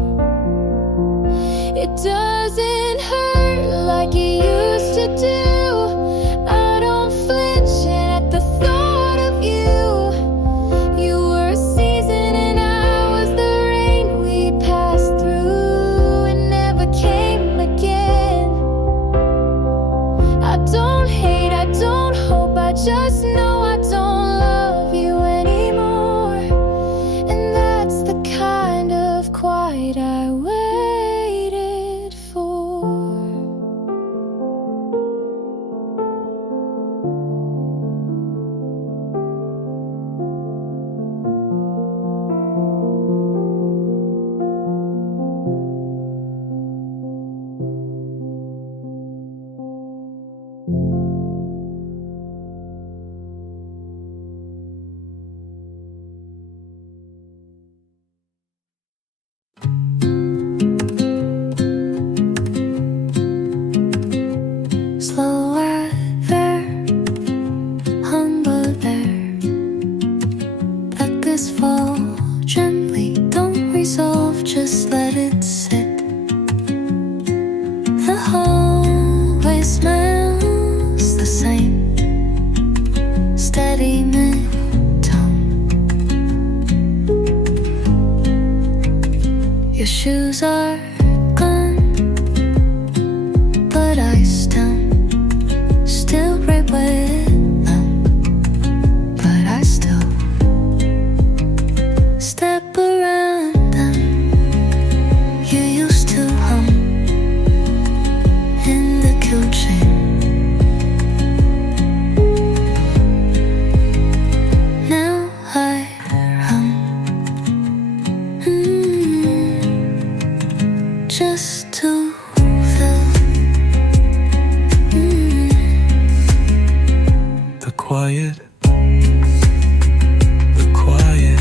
It doesn't hurt like it used to do. I don't flinch at the thought of you. You were a season and I was the rain we passed through. this fall gently. Don't resolve, just let it sit. The hallway smells the same, steady mid-tone. Your shoes are gone, but I still right with them. But I still step around them. You used to hum in the kitchen. Now I hum, just to fill the quiet. The quiet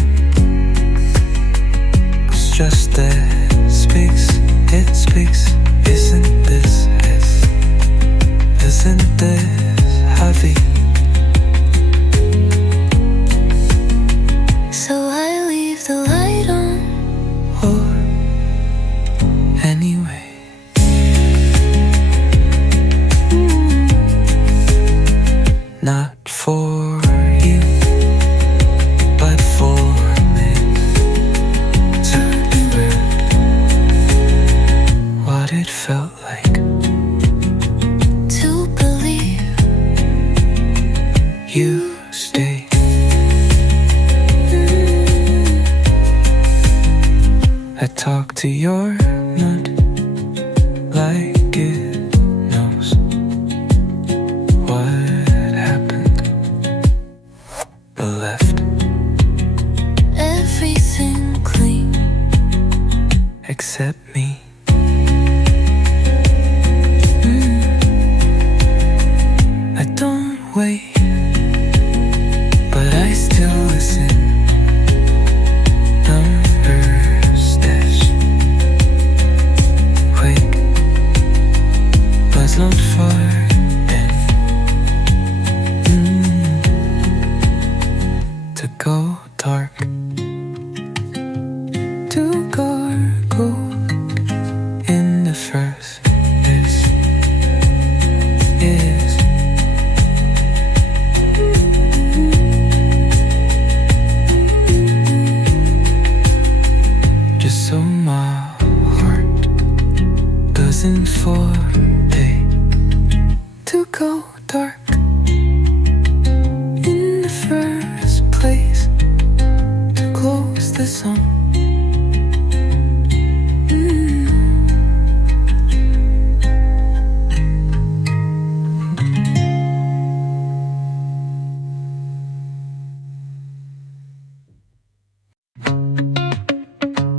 was just there. Speaks, it speaks. Isn't this heavy? So I leave the light on. Or anyway, not for you, but for me to remember what it felt like To believe you stayed. I talk to your nut like it knows what happened or left everything clean. except me. I don't wait, but I still listen. Numbers dash quick, but not far. To go dark, to gargle in the first. This is just so my heart doesn't forbid to go dark in the first place, to close the sun.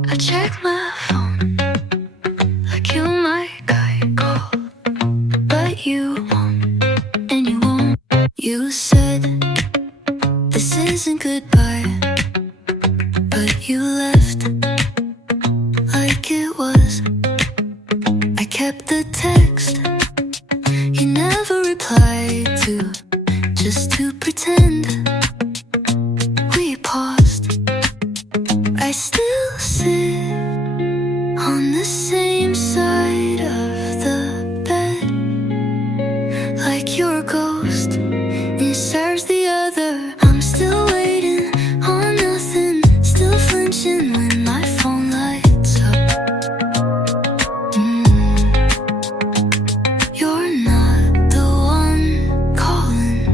I check my phone like you might get called, but you won't, and you won't. You said this isn't goodbye, but you left like it was. I kept the text you never replied to, just to pretend we paused. I still sit on the same side of the bed, like you're a ghost and serves the other. I'm still waiting on nothing, still flinching when my phone lights up. You're not the one calling,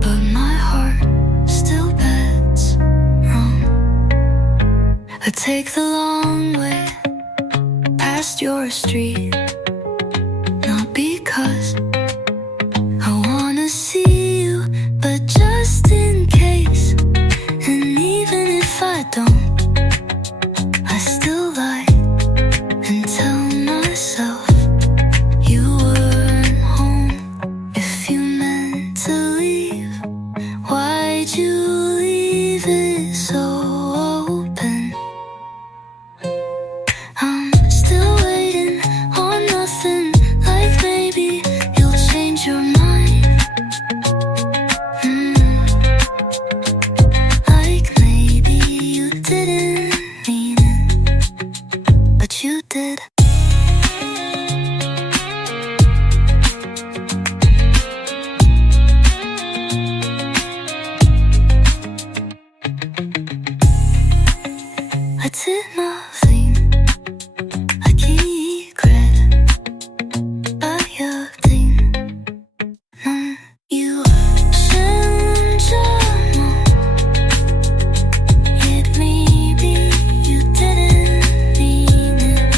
but my heart still bets wrong. I take the long way past your street, not because I wanna see you, but just in case. And even if I don't, I still lie and tell myself you weren't home. If you meant to leave, why'd you leave it so open? I'm still waiting on I did nothing. I regret. I think 넌 이루어진 뭐 It may be you didn't mean it,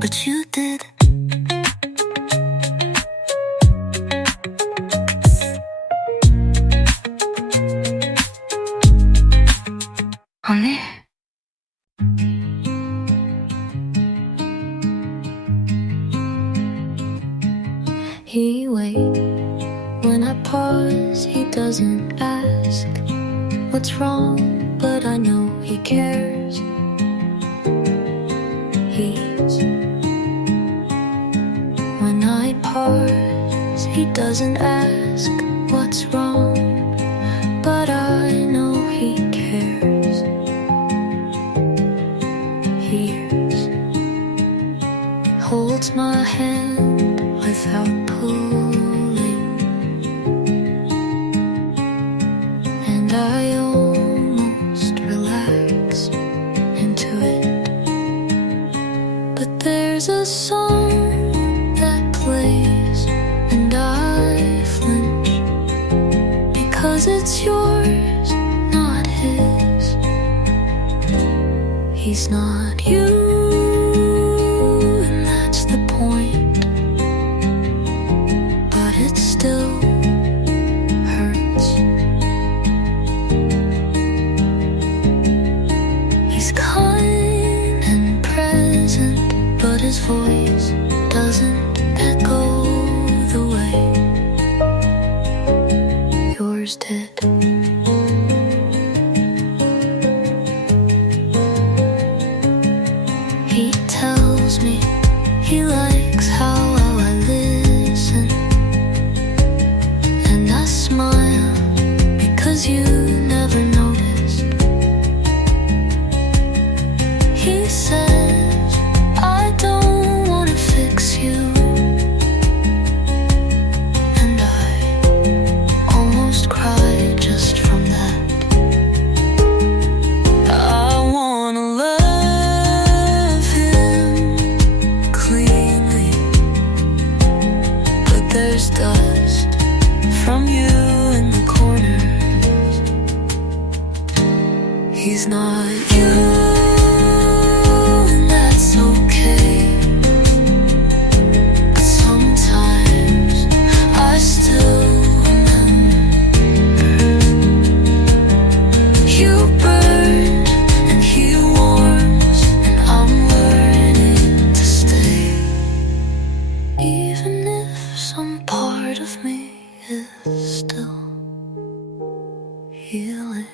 but you did. 언니? He waits when I pause, he doesn't ask what's wrong, but I know he cares. He's when I pause, he doesn't ask what's wrong, but I know he cares. Hears, holds my hand without pulling, and I almost relax into it. But there's a song that plays, and I flinch because it's yours, not his. He's not you. Still hurts. He's kind and present, but his voice doesn't echo the way yours did. He tells me he likes how I listen. Smile because you never noticed. He says I don't wanna fix you, and I almost cry just from that. I wanna love him cleanly, but there's dust from you in the corners. He's not you, and that's okay. But sometimes I still remember. You burned and he warms, and I'm learning to stay, even if some part of me is still healing.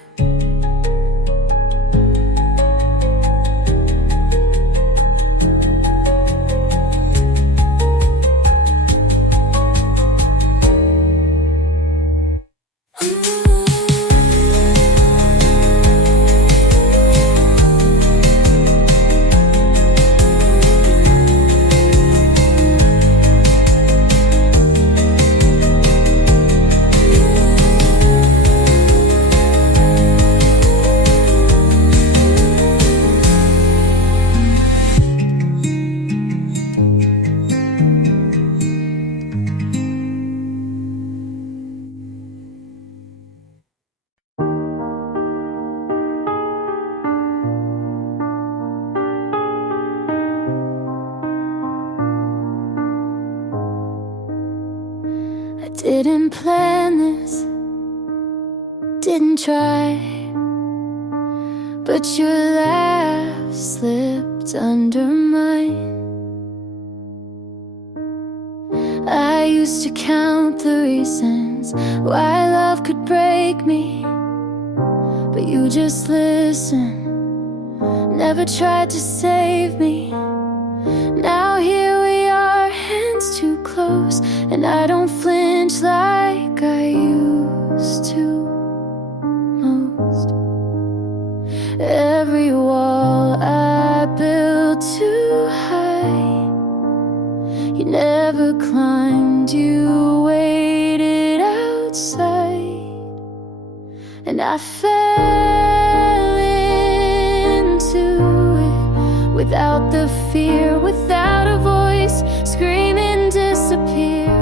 I didn't plan this, didn't try, but your laugh slipped under mine. I used to count the reasons why love could break me, but you just listened, never tried to save me. Now here we are, hands too close, and I don't flinch like I used to most. Every wall I built too high, you never climbed, you waited outside, and I fell into without the fear, without a voice, screaming disappear.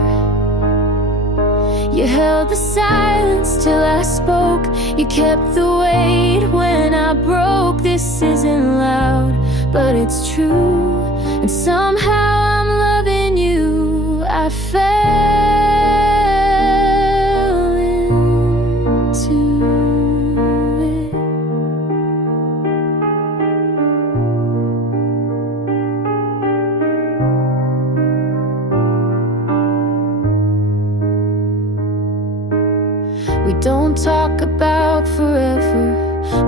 You held the silence till I spoke. You kept the weight when I broke. This isn't loud, but it's true. And somehow I'm loving you. I fell into it. We don't talk about forever,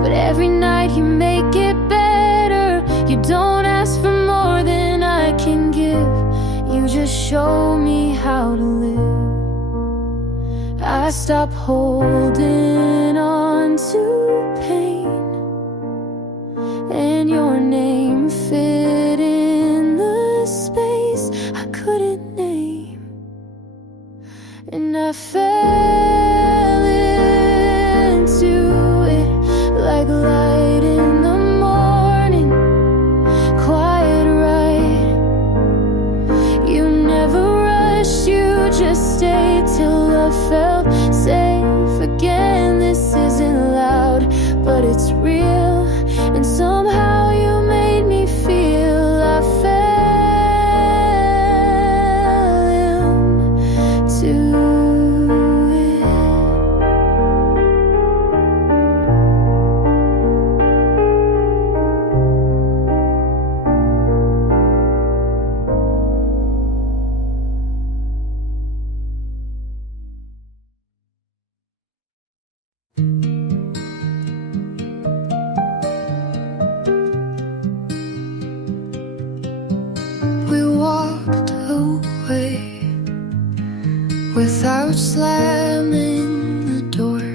but every night you make it better. You don't ask for more than I can give. You just show me how to live. I stop holding on to pain, and your name fit in the space I couldn't name. And I fell into it like light in the morning, quiet right. You never rushed, you just stayed till I felt safe again. This isn't loud, but it's real, and somehow you made me feel I fell into it. We walked away without slamming the door.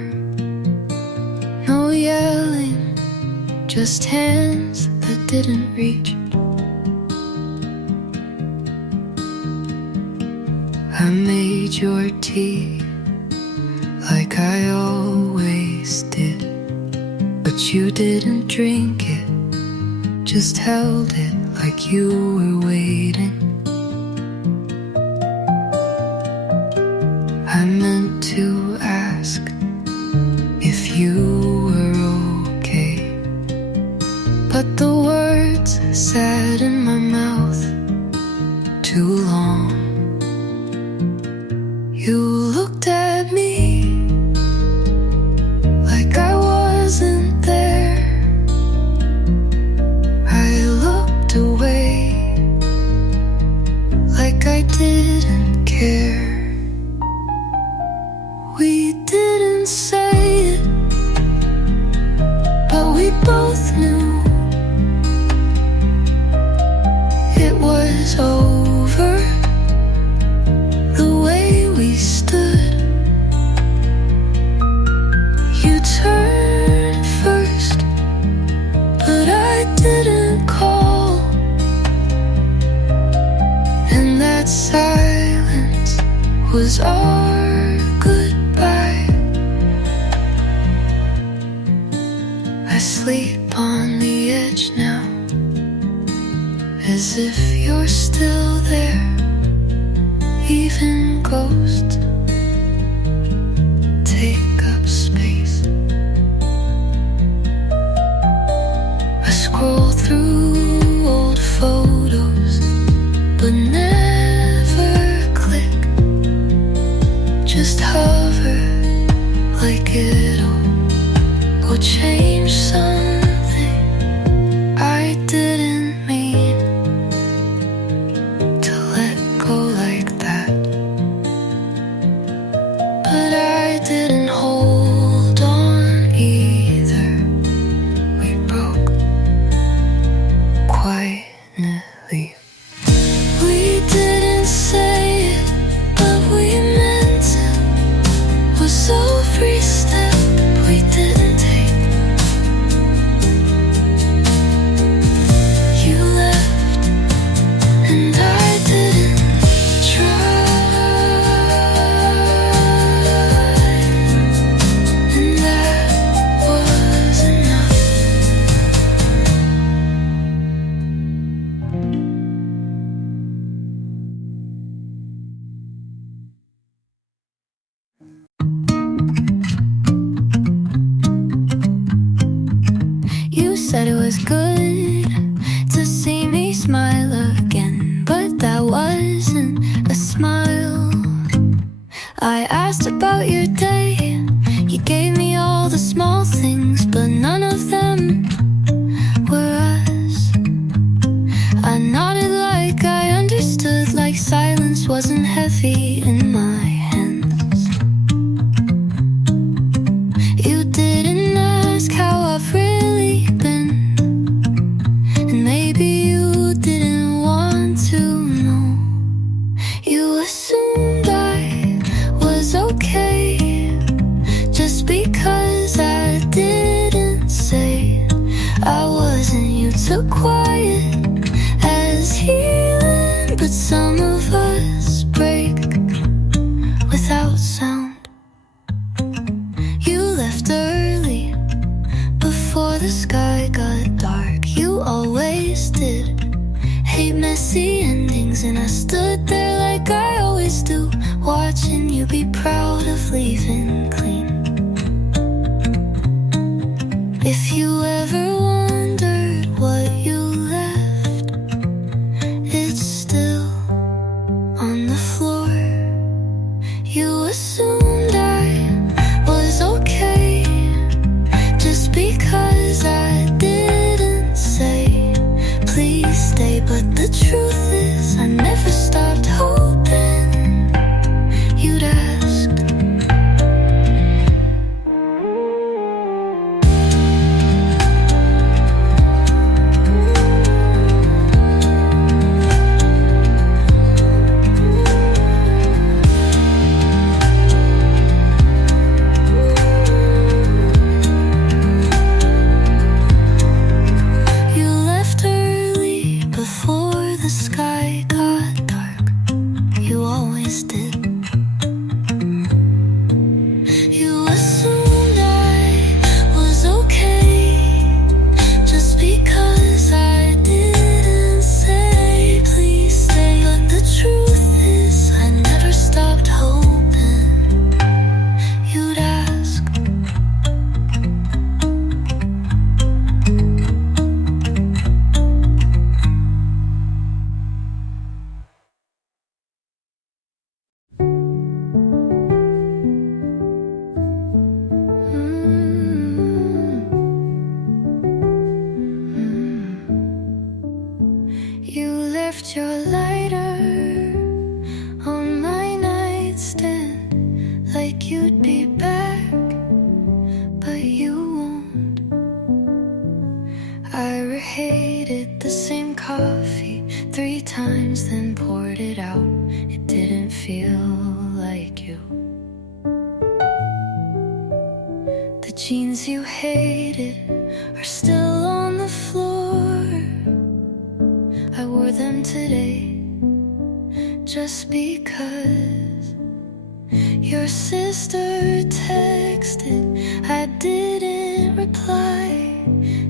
No yelling, just hands that didn't reach. I made your tea like I always did, but you didn't drink it, just held it like you were waiting. I meant to ask if you were okay, but the words sat in my mouth too long. You looked at me like I wasn't there. I looked away like I didn't care. We didn't say it, but we both knew it was over. The way we stood, you turned first, but I didn't call. And that silence was our goodbye. I sleep on the edge now, as if you're still there. Even ghosts take up space. I scroll through old photos, but never click. Just hover like it'll change something. I didn't mean to let go like that, but I didn't hold on either. We broke quietly. We didn't say it, but we meant it. Was every step we didn't take. said it was good to see me smile again, but that wasn't a smile. I asked about your day, you gave me all the small things, but none of them were us. I nodded like I understood, like silence wasn't heavy in my hands. You didn't ask how I've really been, and maybe you didn't want to know. You assumed I was okay just because I didn't say I wasn't. You took quiet as healing, but some of us break without sound. You left early before the sky got dark. You always did hate messy endings, and I stood there like I always do, watching you be proud of leaving clean. If you ever wondered what you left, it's still on the floor. You assumed I was okay just because I didn't say please stay, but the truth is I never stopped hoping you'd ask. You left early before the sky got dark. You always did. You assumed I was okay just because I didn't say please stay, but the truth is I never stopped hoping you'd ask. You left your lighter on my nightstand like you'd be back, but you won't. I rehated the same coffee 3 times, then poured it out. It didn't feel like you. The jeans you hated are still on the floor. I wore them today just because your sister texted. I didn't reply,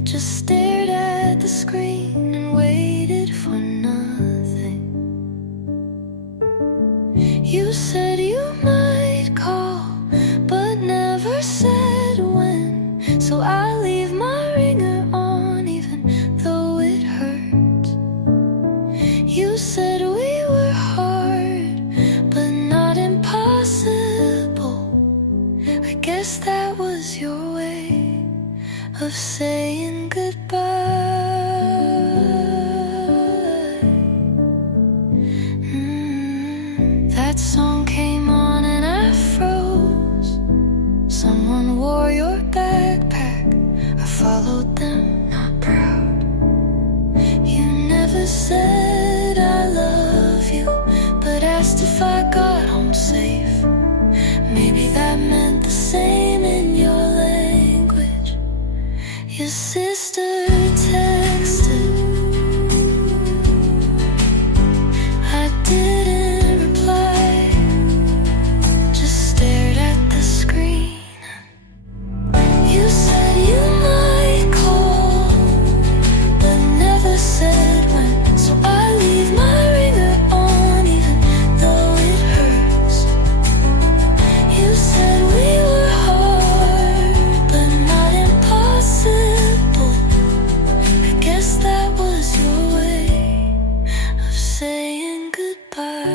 just stared at the screen and waited for nothing. You said you might call, but never said when, so I leave my ringer on even though it hurts. You said we were hard, but not impossible. I guess that was your way of saying goodbye. That song came on and I froze. Someone wore your backpack. I followed them, not proud. You never said I love you, but asked if I got home safe. Maybe that meant the same in your language. Your sister texted. I didn't reply, just stared at the screen. You said you might call, but never said when, so I leave my ringer on even though it hurts. You said we were hard, but not impossible. but